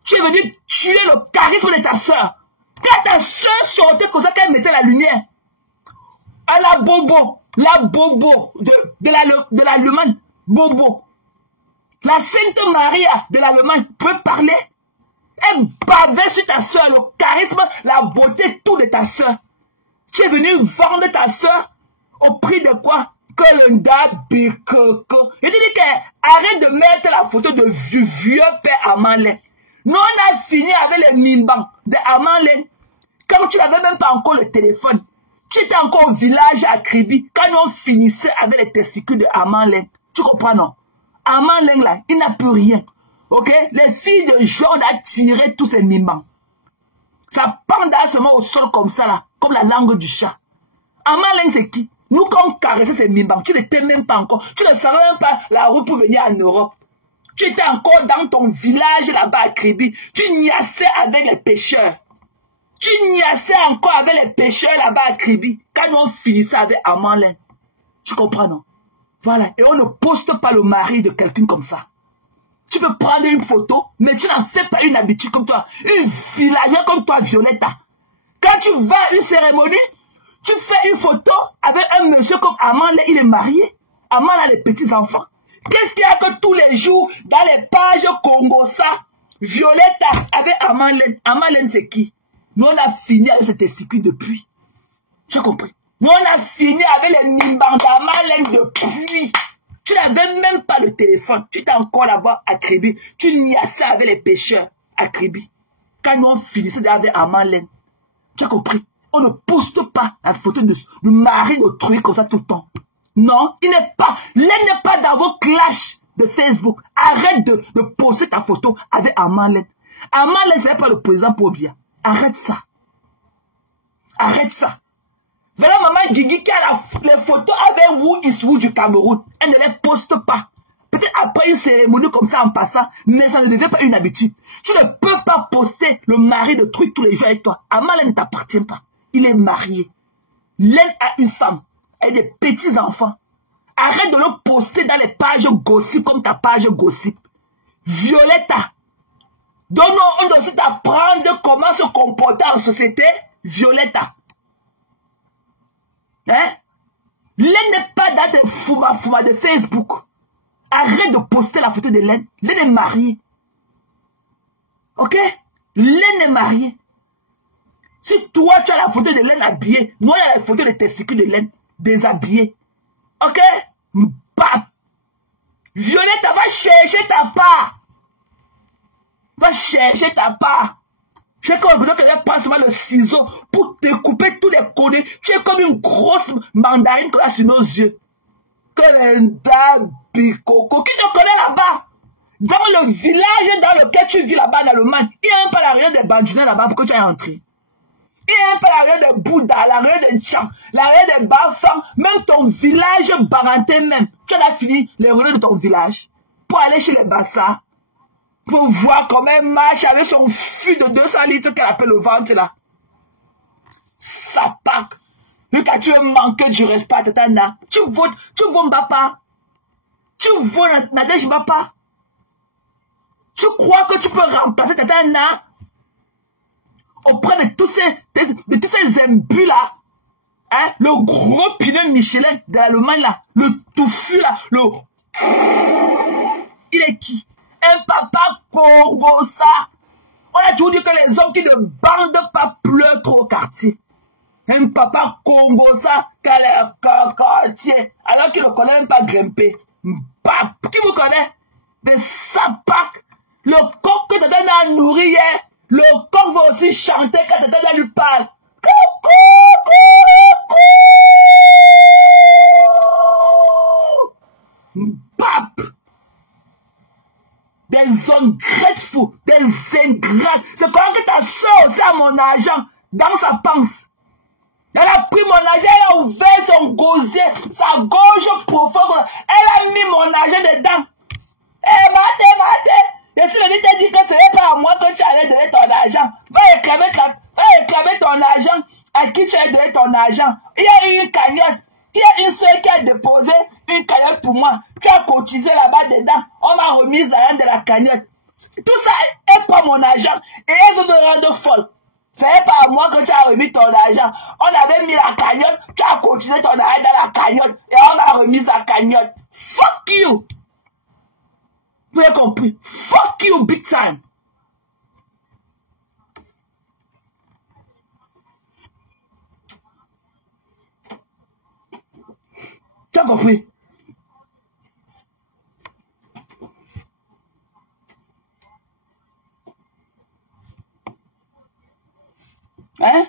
tu es venu tuer le charisme de ta soeur. Quand ta soeur sortait comme ça, qu'elle mettait la lumière, à la bobo de l'Allemagne, bobo. La Sainte Maria de l'Allemagne peut parler. Elle bavait sur ta soeur, le charisme, la beauté, tout de ta soeur. Tu es venu vendre ta soeur au prix de quoi? Que le gars bikoko. Je te dis qu'arrête de mettre la photo de vieux père Amanlin. Nous on a fini avec les mimbans de Amanlin. Quand tu n'avais même pas encore le téléphone. Tu étais encore au village à Kribi. Quand on finissait avec les testicules de Amanlin. Tu comprends non? Amanlin là, il n'a plus rien. Ok? Les filles de Jordan a tiré tous ces mimbans. Ça pend seulement au sol comme ça là. Comme la langue du chat. Amalène, c'est qui? Nous, quand on caressait ces mimbang, tu n'étais même pas encore. Tu ne savais même pas la route pour venir en Europe. Tu étais encore dans ton village là-bas à Kribi. Tu niassais avec les pêcheurs. Tu niassais encore avec les pêcheurs là-bas à Kribi. Quand nous on finissait avec Amalène. Tu comprends, non? Voilà. Et on ne poste pas le mari de quelqu'un comme ça. Tu peux prendre une photo, mais tu n'en fais pas une habitude comme toi. Une villageoise comme toi, Violetta. Quand tu vas à une cérémonie, tu fais une photo avec un monsieur comme Amalène, il est marié. Amalène a les petits-enfants. Qu'est-ce qu'il y a que tous les jours, dans les pages Congo, ça, Violetta avec Amalène. Amalène, c'est qui? Nous, on a fini avec cet circuit depuis. J'ai compris. Nous, on a fini avec les mimbang d'Amalène depuis. Tu n'avais même pas le téléphone. Tu étais encore là-bas à Kribi. Tu niassais avec les pêcheurs à Kribi. Quand nous, on finissait avec Amalène. Tu as compris? On ne poste pas la photo du mari d'autrui comme ça tout le temps. Non, il n'est pas. L'aile n'est pas dans vos clashs de Facebook. Arrête de poster ta photo avec Amalène. Amalène, ce n'est pas le président Pobia. Arrête ça. Arrête ça. Voilà maman Guigui qui a les photos avec Who is Who du Cameroun. Elle ne les poste pas. Peut-être après une cérémonie comme ça en passant, mais ça ne devient pas une habitude. Tu ne peux pas poster le mari de truc tous les jours avec toi. Amalène ne t'appartient pas. Il est marié. L'aile a une femme. Elle a des petits-enfants. Arrête de le poster dans les pages gossip comme ta page gossip. Violetta. Donc on doit aussi t'apprendre comment se comporter en société. Violetta. Hein? L'aile n'est pas dans tes fouma de Facebook. Arrête de poster la photo de L'aile. L'aile est mariée. Ok? L'aile est mariée. Si toi, tu as la photo de L'aile habillée, nous, on a la photo de testicules de L'aile déshabillée. Ok? Bap! Violetta, va chercher ta part. Va chercher ta part. Tu es comme besoin que tu prends seulement le ciseau pour découper tous les codés. Tu es comme une grosse mandarine qu'on a sur nos yeux. Bicoko. Qui te connaît là-bas? Dans le village dans lequel tu vis là-bas en Allemagne, il n'y a même pas la réunion des bandinets là-bas pour que tu ailles entrer. Il n'y a même pas la réunion des Bouddha, la réunion des Tcham, la réunion des Bafang, même ton village baranté même. Tu as fini les réunions de ton village pour aller chez les Bassa. Pour voir comment elle marche avec son fût de 200 litres qu'elle appelle le ventre là. Ça pack. Et quand tu veux manquer du respect à Tatana, tu votes Mbapa. Tu votes Nadège Mbapa. Tu crois que tu peux remplacer Tatana auprès de tous ces imbus là. Hein? Le gros pneu Michelin de l'Allemagne là. Le touffu là. Il est qui? Un papa Congo ça. On a toujours dit que les hommes qui ne bandent pas pleurent trop au quartier. Un papa Congo ça, qui a l'air quartier, alors qu'il ne connaît même pas grimper. Qui vous connaît? Des sapacs. Le coq que Tata a nourri hier, le coq va aussi chanter quand Tata lui parle. Bap! Des ungrateful, des ingrats. C'est quand que ta soeur aussi a mon argent dans sa panse. Elle a pris mon argent, elle a ouvert son gosier, sa gorge profonde. Elle a mis mon argent dedans. Eh, mate. Je suis venu te dire que ce n'est pas à moi que tu allais donner ton argent. Va réclamer ton argent à qui tu allais donner ton argent. Il y a eu une cagnotte. Il y a une soeur qui a déposé une cagnotte pour moi. Tu as cotisé là-bas dedans. On m'a remis l'argent de la cagnotte. Tout ça est pas mon argent. Et elle veut me rendre folle. Ce n'est pas à moi que tu as remis ton argent. On avait mis la cagnotte. Tu as cotisé ton argent dans la cagnotte. Et on a remis la cagnotte. Fuck you. Vous avez compris? Fuck you big time. Tu as compris? Hein?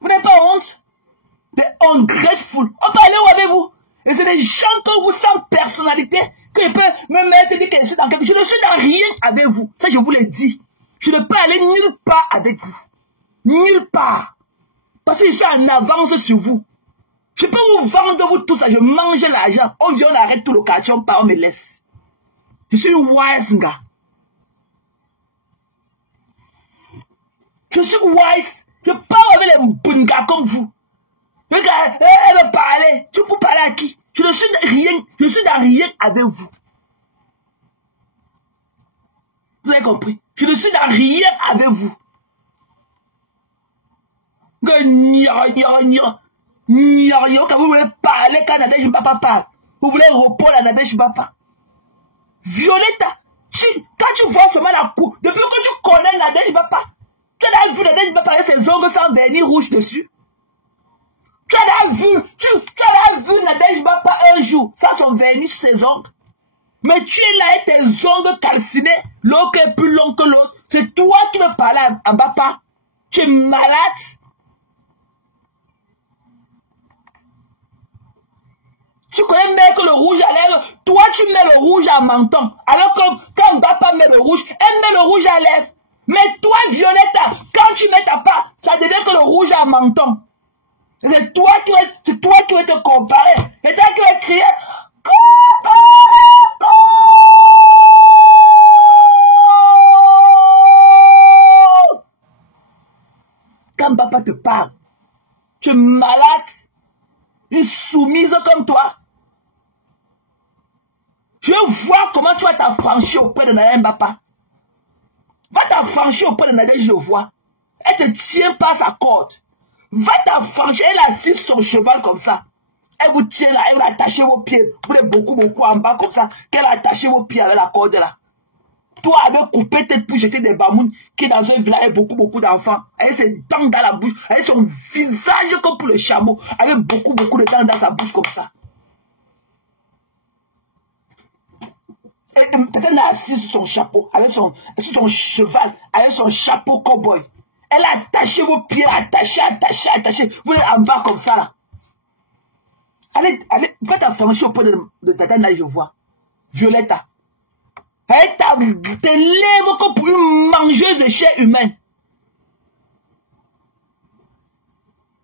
Vous n'avez pas honte? Des ungrateful. On peut aller où avec vous? Et c'est des gens que vous sans personnalité qui peuvent me mettre et dire que je suis dans quelque chose. Je ne suis dans rien avec vous. Ça, je vous l'ai dit. Je ne peux aller nulle part avec vous. Nulle part. Parce que je suis en avance sur vous. Je peux vous vendre vous tout ça, je mange l'argent. On vient, on arrête tout le quartier, on part, on me laisse. Je suis wise, gars. Je suis wise. Je parle avec les bons gars comme vous. Le gars, elle veut parler. Tu peux parler à qui? Je ne suis rien, je suis dans rien avec vous. Vous avez compris? Je ne suis dans rien avec vous. Quand vous voulez parler quand Nadège Mbapa parle. Vous voulez répondre à Nadège Mbapa. Violetta, quand tu vois seulement la cour, depuis que tu connais Nadège Mbapa, tu as vu Nadège Mbapa avec ses ongles sans vernis rouge dessus. Tu as vu Nadège Mbapa un jour sans son vernis sur ses ongles. Mais tu es là avec tes ongles calcinés, l'autre est plus long que l'autre. C'est toi qui me parles à Mbapa. Tu es malade. Tu connais même que le rouge à lèvres, toi tu mets le rouge à menton. Alors que quand Mbapa met le rouge, elle met le rouge à lèvres. Mais toi, Violetta, quand tu mets ta part, ça devient que le rouge à menton. C'est toi qui vas te comparer. Et toi qui vas crier, quand Mbapa te parle, tu es malade, une soumise comme toi. Je vois comment tu vas t'affranchir auprès de Nadège Mbapa. Va t'affranchir auprès de Nadège, je vois. Elle te tient pas sa corde. Va t'affranchir, elle assise son cheval comme ça. Elle vous tient là, elle va attacher vos pieds. Vous êtes beaucoup en bas comme ça. Qu'elle a attaché vos pieds avec la corde là. Toi, avec coupé tête pour jeter des bamounes qui est dans un village avec beaucoup d'enfants. Elle a ses dents dans la bouche. Elle a son visage comme pour le chameau. Avec beaucoup de dents dans sa bouche comme ça. Elle a assis sur son chapeau, sur son cheval, avec son chapeau cowboy. Elle a attaché vos pieds, attaché. Vous êtes en bas comme ça là. Allez, va t'affranchir auprès de Tata là, je vois. Violetta. Elle te lève comme pour une mangeuse de chair humaine.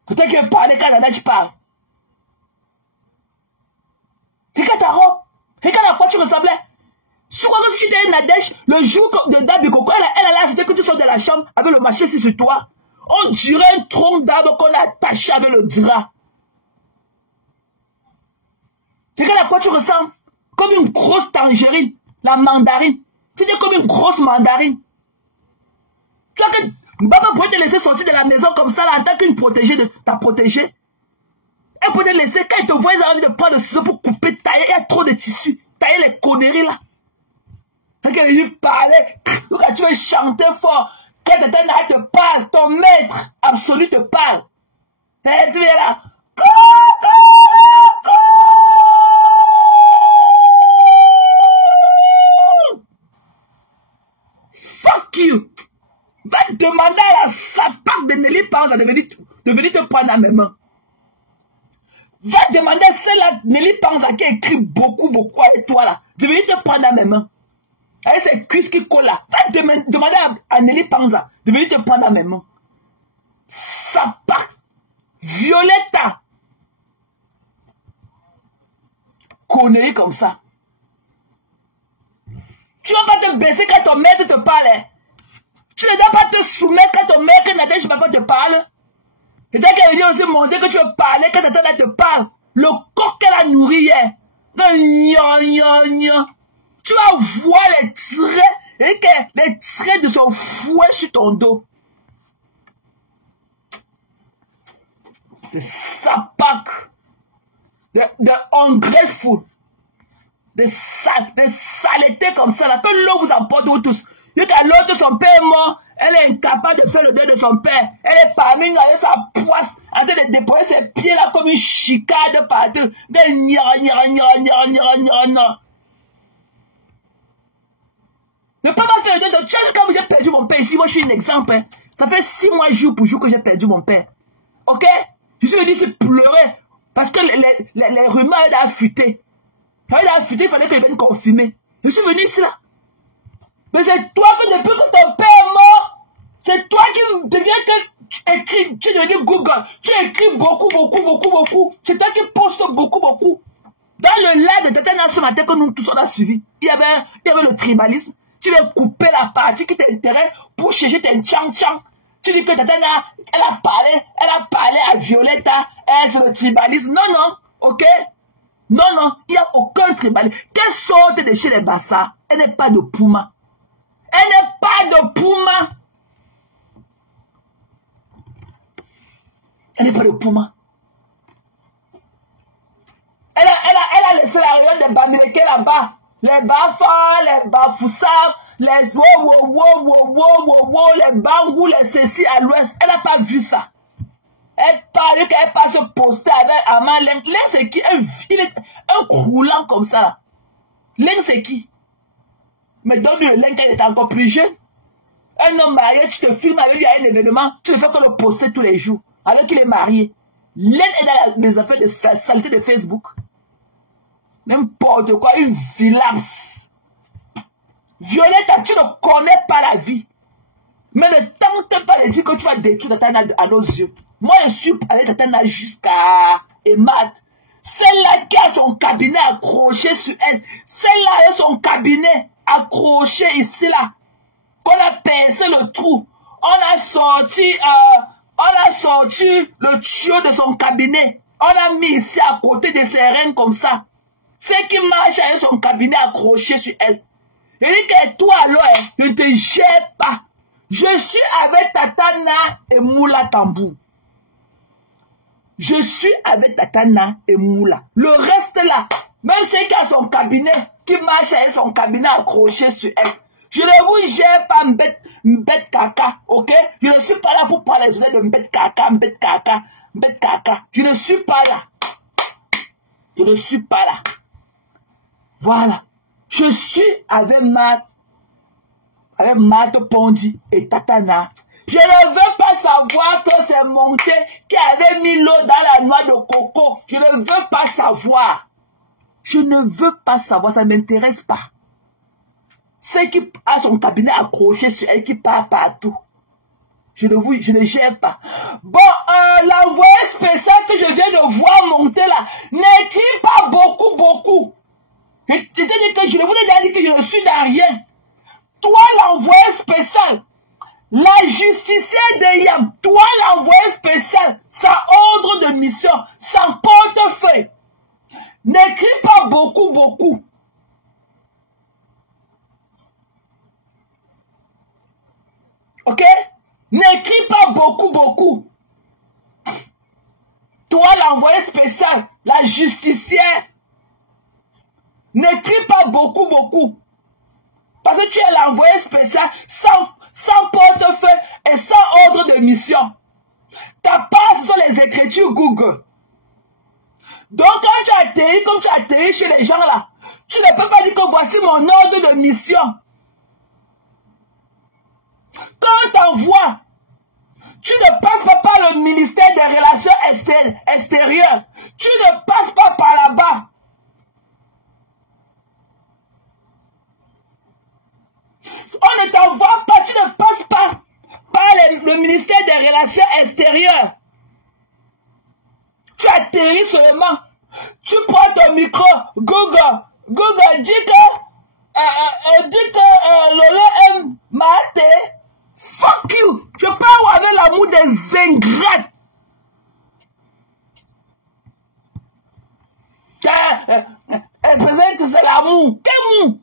Peut-être qu'elle parle quand la tu parles. Regarde ta robe. Regarde à quoi tu ressemblais. Si tu étais une Nadège, le jour de Dabi Coco, elle a l'air que tu sors de la chambre avec le machin sur toi. On dirait un tronc d'arbre qu'on a attaché avec le drap. Regarde à quoi tu ressembles. Comme une grosse tangerine. La mandarine. Tu es comme une grosse mandarine. Tu vois que Mbapa pourrait te laisser sortir de la maison comme ça là, en tant qu'une protégée de ta protégée. Elle pourrait te laisser, quand elle te voit, ils ont envie de prendre le ciseau pour couper, tailler. Il y a trop de tissus. Tailler les conneries là. Quand elle lui parlait, quand tu veux chanter fort, quand elle te parle, ton maître absolu te parle. Et tu es là. Fuck you. Va demander à la sapac de Nelly Panza de venir te prendre à mes mains. Va demander à celle-là, Nelly Panza qui a écrit beaucoup avec toi là, de venir te prendre à mes mains. Avec ses cuisses qui collent là. Va demander à Nelly Panza de venir te prendre à mes mains. Sapac. Violetta. Connerie comme ça. Tu vas pas te baisser quand ton maître te parle. Hein? Tu ne dois pas te soumettre quand ton maître Nadège Mbapa te parle. Et dès qu'elle vient aussi montrer que tu veux parler quand elle te parle. Le corps qu'elle a nourri hier. Tu vas voir les traits de son fouet sur ton dos. C'est sapac. De ungrateful. Des saletés comme ça là. Que l'eau vous emporte vous tous. Et quand l'autre, son père est mort, elle est incapable de faire le deuil de son père. Elle est parmi nous avec sa poisse en train de déposer ses pieds là comme une chicade partout. Ne pas faire le deuil de Tchèque comme j'ai perdu mon père ici. Moi je suis un exemple. Hein. Ça fait 6 mois jour pour jour que j'ai perdu mon père. Ok? Je suis venu ici pleurer parce que les rumeurs étaient affûtées. Il fallait qu'elle vienne confirmer. Je suis venu ici là. Mais c'est toi que depuis que ton père est mort, C'est toi qui deviens que tu écris, tu es devenu Google. Tu écris beaucoup. C'est toi qui postes beaucoup. Dans le live de Tata Nana ce matin que nous tous on a suivi, il y avait le tribalisme. Tu veux couper la partie qui t'intéresse pour chercher tes tchang-tchang. Tu dis que Tata Nana, elle a parlé à Violetta, elle c'est le tribalisme. Non, ok? Non, il n'y a aucun tribalisme. Qu'elle sorte de chez les Bassa, elle n'est pas de Pouma. Elle n'est pas de Pouma. Elle n'est pas de Pouma. Elle a laissé la réunion des Bamileke là-bas. Les Bafa, les Bafoussa, les les Bangou, les ceci à l'ouest. Elle n'a pas vu ça. Elle parlait qu'elle passe se poster avec Aman Leng. Leng c'est qui? Il est un croulant comme ça là. Leng c'est qui? Mais donne-lui le Leng quand il était encore plus jeune. Un homme marié, tu te filmes avec lui à un événement, tu ne fais que le poster tous les jours. Alors qu'il est marié. Leng est dans les affaires de saleté de Facebook. N'importe quoi, une vilace. Violetta, tu ne connais pas la vie. Mais ne tente pas de dire que tu vas détruire Tata Nana à nos yeux. Moi, je suis allé Tata Nana jusqu'à Emad. Celle-là qui a son cabinet accroché sur elle. Celle-là a son cabinet accroché ici, là. Qu'on a pincé le trou. On a sorti le tuyau de son cabinet. On a mis ici à côté de ses reins comme ça. C'est qui marche avec son cabinet accroché sur elle. Je dis que toi, alors, ne te gère pas. Je suis avec Tata Nana et Moula Tambou. Je suis avec Tata Nana et Moula. Le reste là, même ceux qui a son cabinet, qui marche avec son cabinet accroché sur elle. Je ne vous gère pas mbet caca, ok? Je ne suis pas là pour parler de mbet caca. Je ne suis pas là. Je ne suis pas là. Voilà. Je suis avec Matt Pondi et Tata Nana. Je ne veux pas savoir que c'est Monté qui avait mis l'eau dans la noix de coco. Je ne veux pas savoir. Je ne veux pas savoir. Ça ne m'intéresse pas. C'est qui a son cabinet accroché sur elle qui part partout. Je ne gère pas. Bon, l'envoyé spécial que je viens de voir monter là, n'écrit pas beaucoup. Je vous ai déjà dit que je ne suis dans rien. Toi, l'envoyé spécial, la justicière de Yam, toi, l'envoyé spécial, sans ordre de mission, sans portefeuille, n'écris pas beaucoup. Ok? N'écris pas beaucoup. Toi, l'envoyé spécial, la justicière, n'écris pas beaucoup. Parce que tu es l'envoyé spécial sans portefeuille et sans ordre de mission. Ta part sur les écritures Google. Donc quand tu atterris, comme tu atterris chez les gens là, tu ne peux pas dire que voici mon ordre de mission. Quand on t'envoie, tu ne passes pas par le ministère des Relations extérieures. Tu ne passes pas par là-bas. On ne t'envoie pas, tu ne passes pas par le ministère des Relations extérieures. Tu atterris seulement. Tu prends ton micro, Google dit que Lolo aime Maté. Fuck you. Je parle avec l'amour des ingrates. Elle présente que c'est l'amour. Quel mou?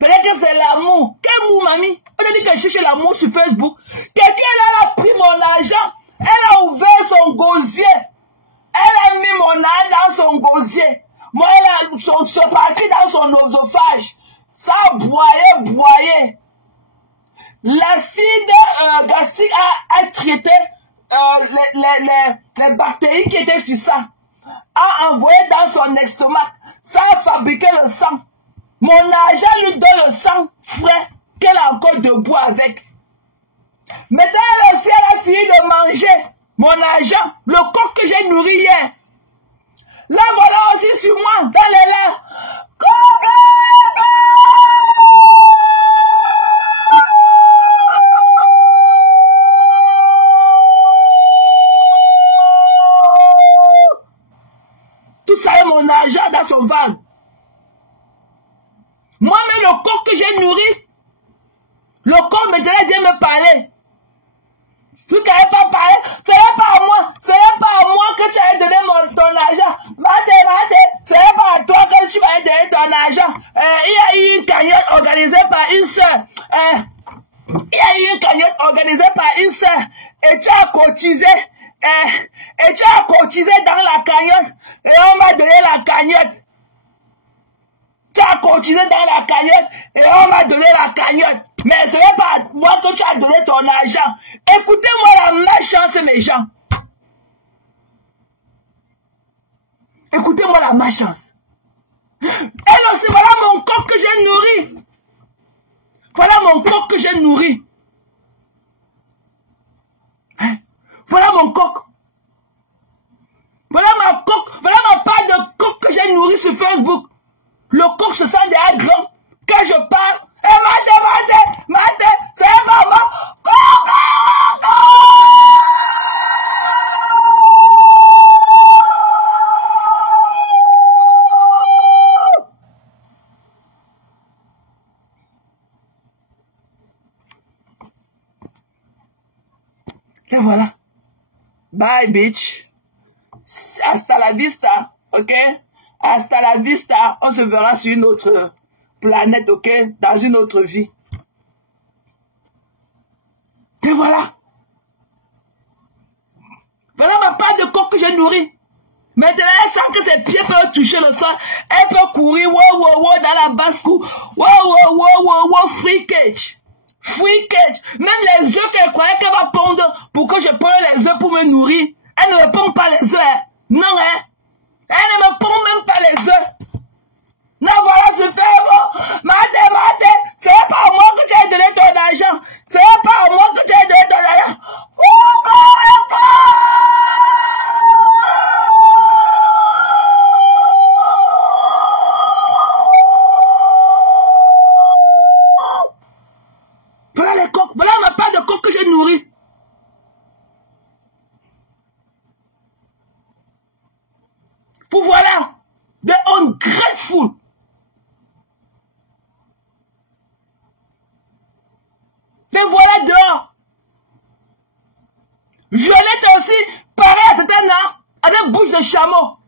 Peut-être que c'est l'amour. Quel mou, mamie? On a dit qu'elle cherche l'amour sur Facebook. Quelqu'un a pris mon argent. Elle a ouvert son gosier. Elle a mis mon âne dans son gosier. Moi, elle a son parti dans son oesophage. Ça a broyé. L'acide gastrique a traité les bactéries qui étaient sur ça. A envoyé dans son estomac. Ça a fabriqué le sang. Mon argent lui donne le sang frais qu'elle a encore debout avec. Maintenant, elle aussi, elle a fini de manger mon argent, le coq que j'ai nourri hier. Là, voilà aussi sur moi, dans les lèvres. ton argent dans son ventre. Moi-même, le coq que j'ai nourri, le coq maintenant vient me parler. Tu n'avais pas parlé, ce n'est pas à moi, ce n'est pas à moi que tu as donné ton argent. Mate, ce n'est pas à toi que tu vas donner ton argent. Il y a eu une cagnotte organisée par une sœur. Il y a eu une cagnotte organisée par une sœur. Et tu as cotisé. Et tu as cotisé dans la cagnotte. Et on m'a donné la cagnotte. Tu as cotisé dans la cagnotte. Et on m'a donné la cagnotte. Mais ce n'est pas à moi que tu as donné ton argent. Écoutez-moi la malchance, mes gens. Écoutez-moi la malchance. Elle aussi, voilà mon coq que j'ai nourri. Voilà mon coq que j'ai nourri. Hein? Voilà mon coq. Voilà ma coq. Voilà ma part de coq que j'ai nourri sur Facebook. Le coq se sent déjà grand. Quand je parle, Mate, c'est maman. Et voilà. Bye, bitch. Hasta la vista, ok? Hasta la vista. On se verra sur une autre planète, ok? Dans une autre vie. Et voilà. Voilà ma part de coq que j'ai nourri. Maintenant, elle sent que ses pieds peuvent toucher le sol. Elle peut courir, wow, dans la basse-cour. Wow, free cage. Free cage. Même les œufs qu'elle croyait qu'elle va pondre pour que je prenne les œufs pour me nourrir. Elle ne me pond pas les œufs. Hein. Non, hein. Elle ne me pond même pas les œufs. Non, voilà, je fais bon. Mate, c'est pas à moi que tu as donné ton argent. C'est pas à moi que tu as donné ton argent. Voilà les coqs. Voilà ma part de coq que j'ai nourri. Pour voilà, de ungrateful. Les voilà dehors. Violette aussi, pareil à Tatana, avec bouche de chameau.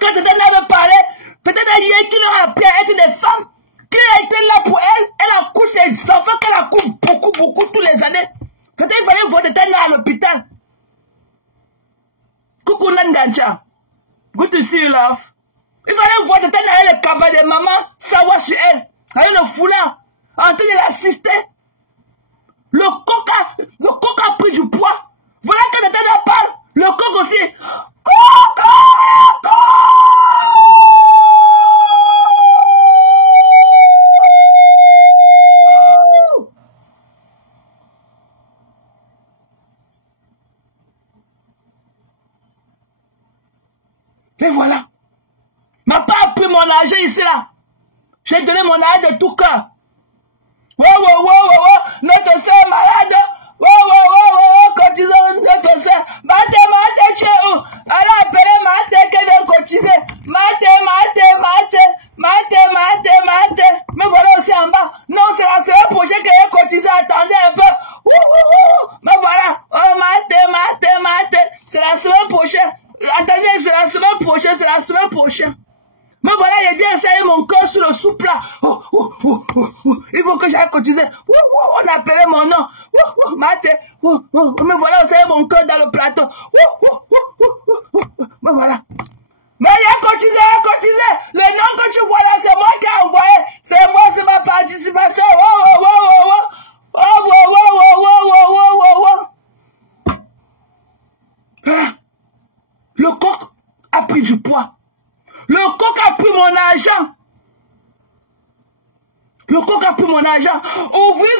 Quand Tatana me parlait, peut-être hier qu'il leur a appris à être des femmes, qui a été là pour elle, elle accouche des enfants qu'elle accouche beaucoup, tous les années. Peut-être il fallait voir Tatana à l'hôpital. Coucou Nangancha. Good to see you, love. Il fallait voir Tatana avec le cabas de maman, savoir sur elle, avec le foulard, en train de l'assister. Le coq a pris du poids. Voilà que Tatana parle. Le coq aussi. Coq. Et voilà. M'a pas pris mon argent ici là. J'ai donné mon argent de tout cœur. Notre soeur est malade. Cotisons notre soeur. Mate, tu es où? Elle a appelé Mate qu'elle vient cotiser. Mate. Mais voilà aussi en bas. Non, c'est la semaine prochaine qu'elle vient cotiser. Attendez un peu. Mais voilà. Oh, Mate. C'est la semaine prochaine. Attendez, c'est la semaine prochaine. Mais voilà, il a dit, essayer mon cœur sur le soupe là. Il faut que j'aille cotiser. On a appelé mon nom. Mate. Mais voilà, essayer mon cœur dans le plateau. Mais voilà. Mais il a cotisé. Le nom que tu vois là, c'est moi qui ai envoyé. C'est moi, c'est ma participation. Le coq a pris du poids. Le coq a pris mon argent. Ouvrir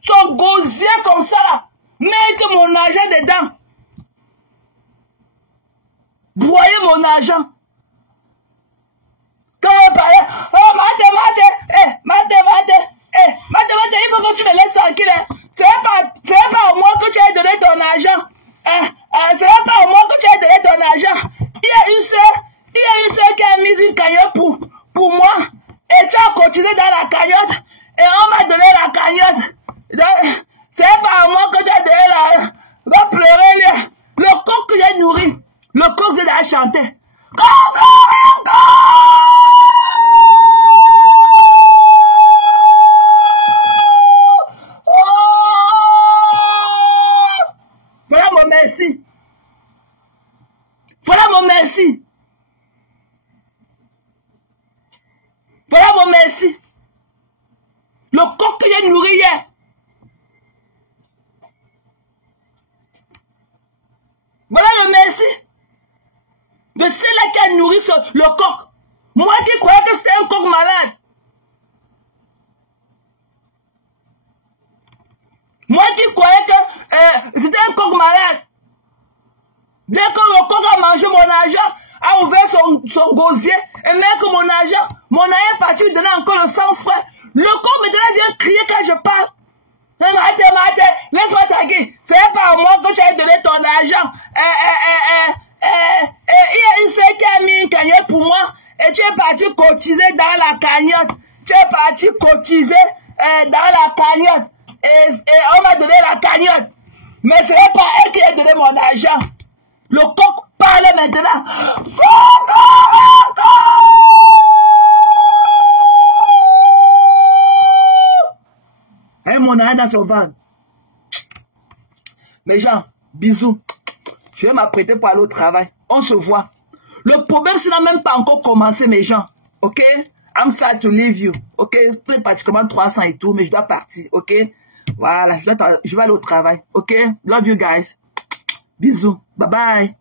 son gosier comme ça là. Mettre mon argent dedans. Broyer mon argent. Quand on parlait, oh Mate, il faut que tu me laisses tranquille. C'est pas à moi que tu as donné ton argent. argent. Il y a une sœur qui a mis une cagnotte pour moi. Et tu as cotisé dans la cagnotte. Et on m'a donné la cagnotte. C'est pas à moi que tu as donné la... Va pleurer le coq que j'ai nourri. Le coq c'est d'aller chanter. Voilà mon merci. Voilà mon merci. Voilà mon merci. Le coq que j'ai nourri hier. Voilà le merci de celle-là qui a nourri le coq. Moi qui croyais que c'était un coq malade. Moi qui croyais que c'était un coq malade. Dès que le coq a mangé mon argent, a ouvert son gosier, et même que mon argent est parti lui donner encore le sang frais. Le coq maintenant vient crier quand je parle. Mate, laisse-moi taguer. C'est pas à moi que tu as donné ton argent. Il y a une seule qui a mis une cagnotte pour moi. Et tu es parti cotiser dans la cagnotte. Tu es parti cotiser dans la cagnotte. Et on m'a donné la cagnotte. Mais ce n'est pas elle qui a donné mon argent. Le coq parle maintenant. Et mon argent dans son ventre. Mes gens, bisous. Je vais m'apprêter pour aller au travail. On se voit. Le problème, c'est n'a même pas encore commencé, mes gens. Ok? I'm sad to leave you. Ok? C'est pratiquement 300 et tout, mais je dois partir. Ok? Voilà, je vais aller au travail. Ok? Love you guys. Bisous. Bye bye.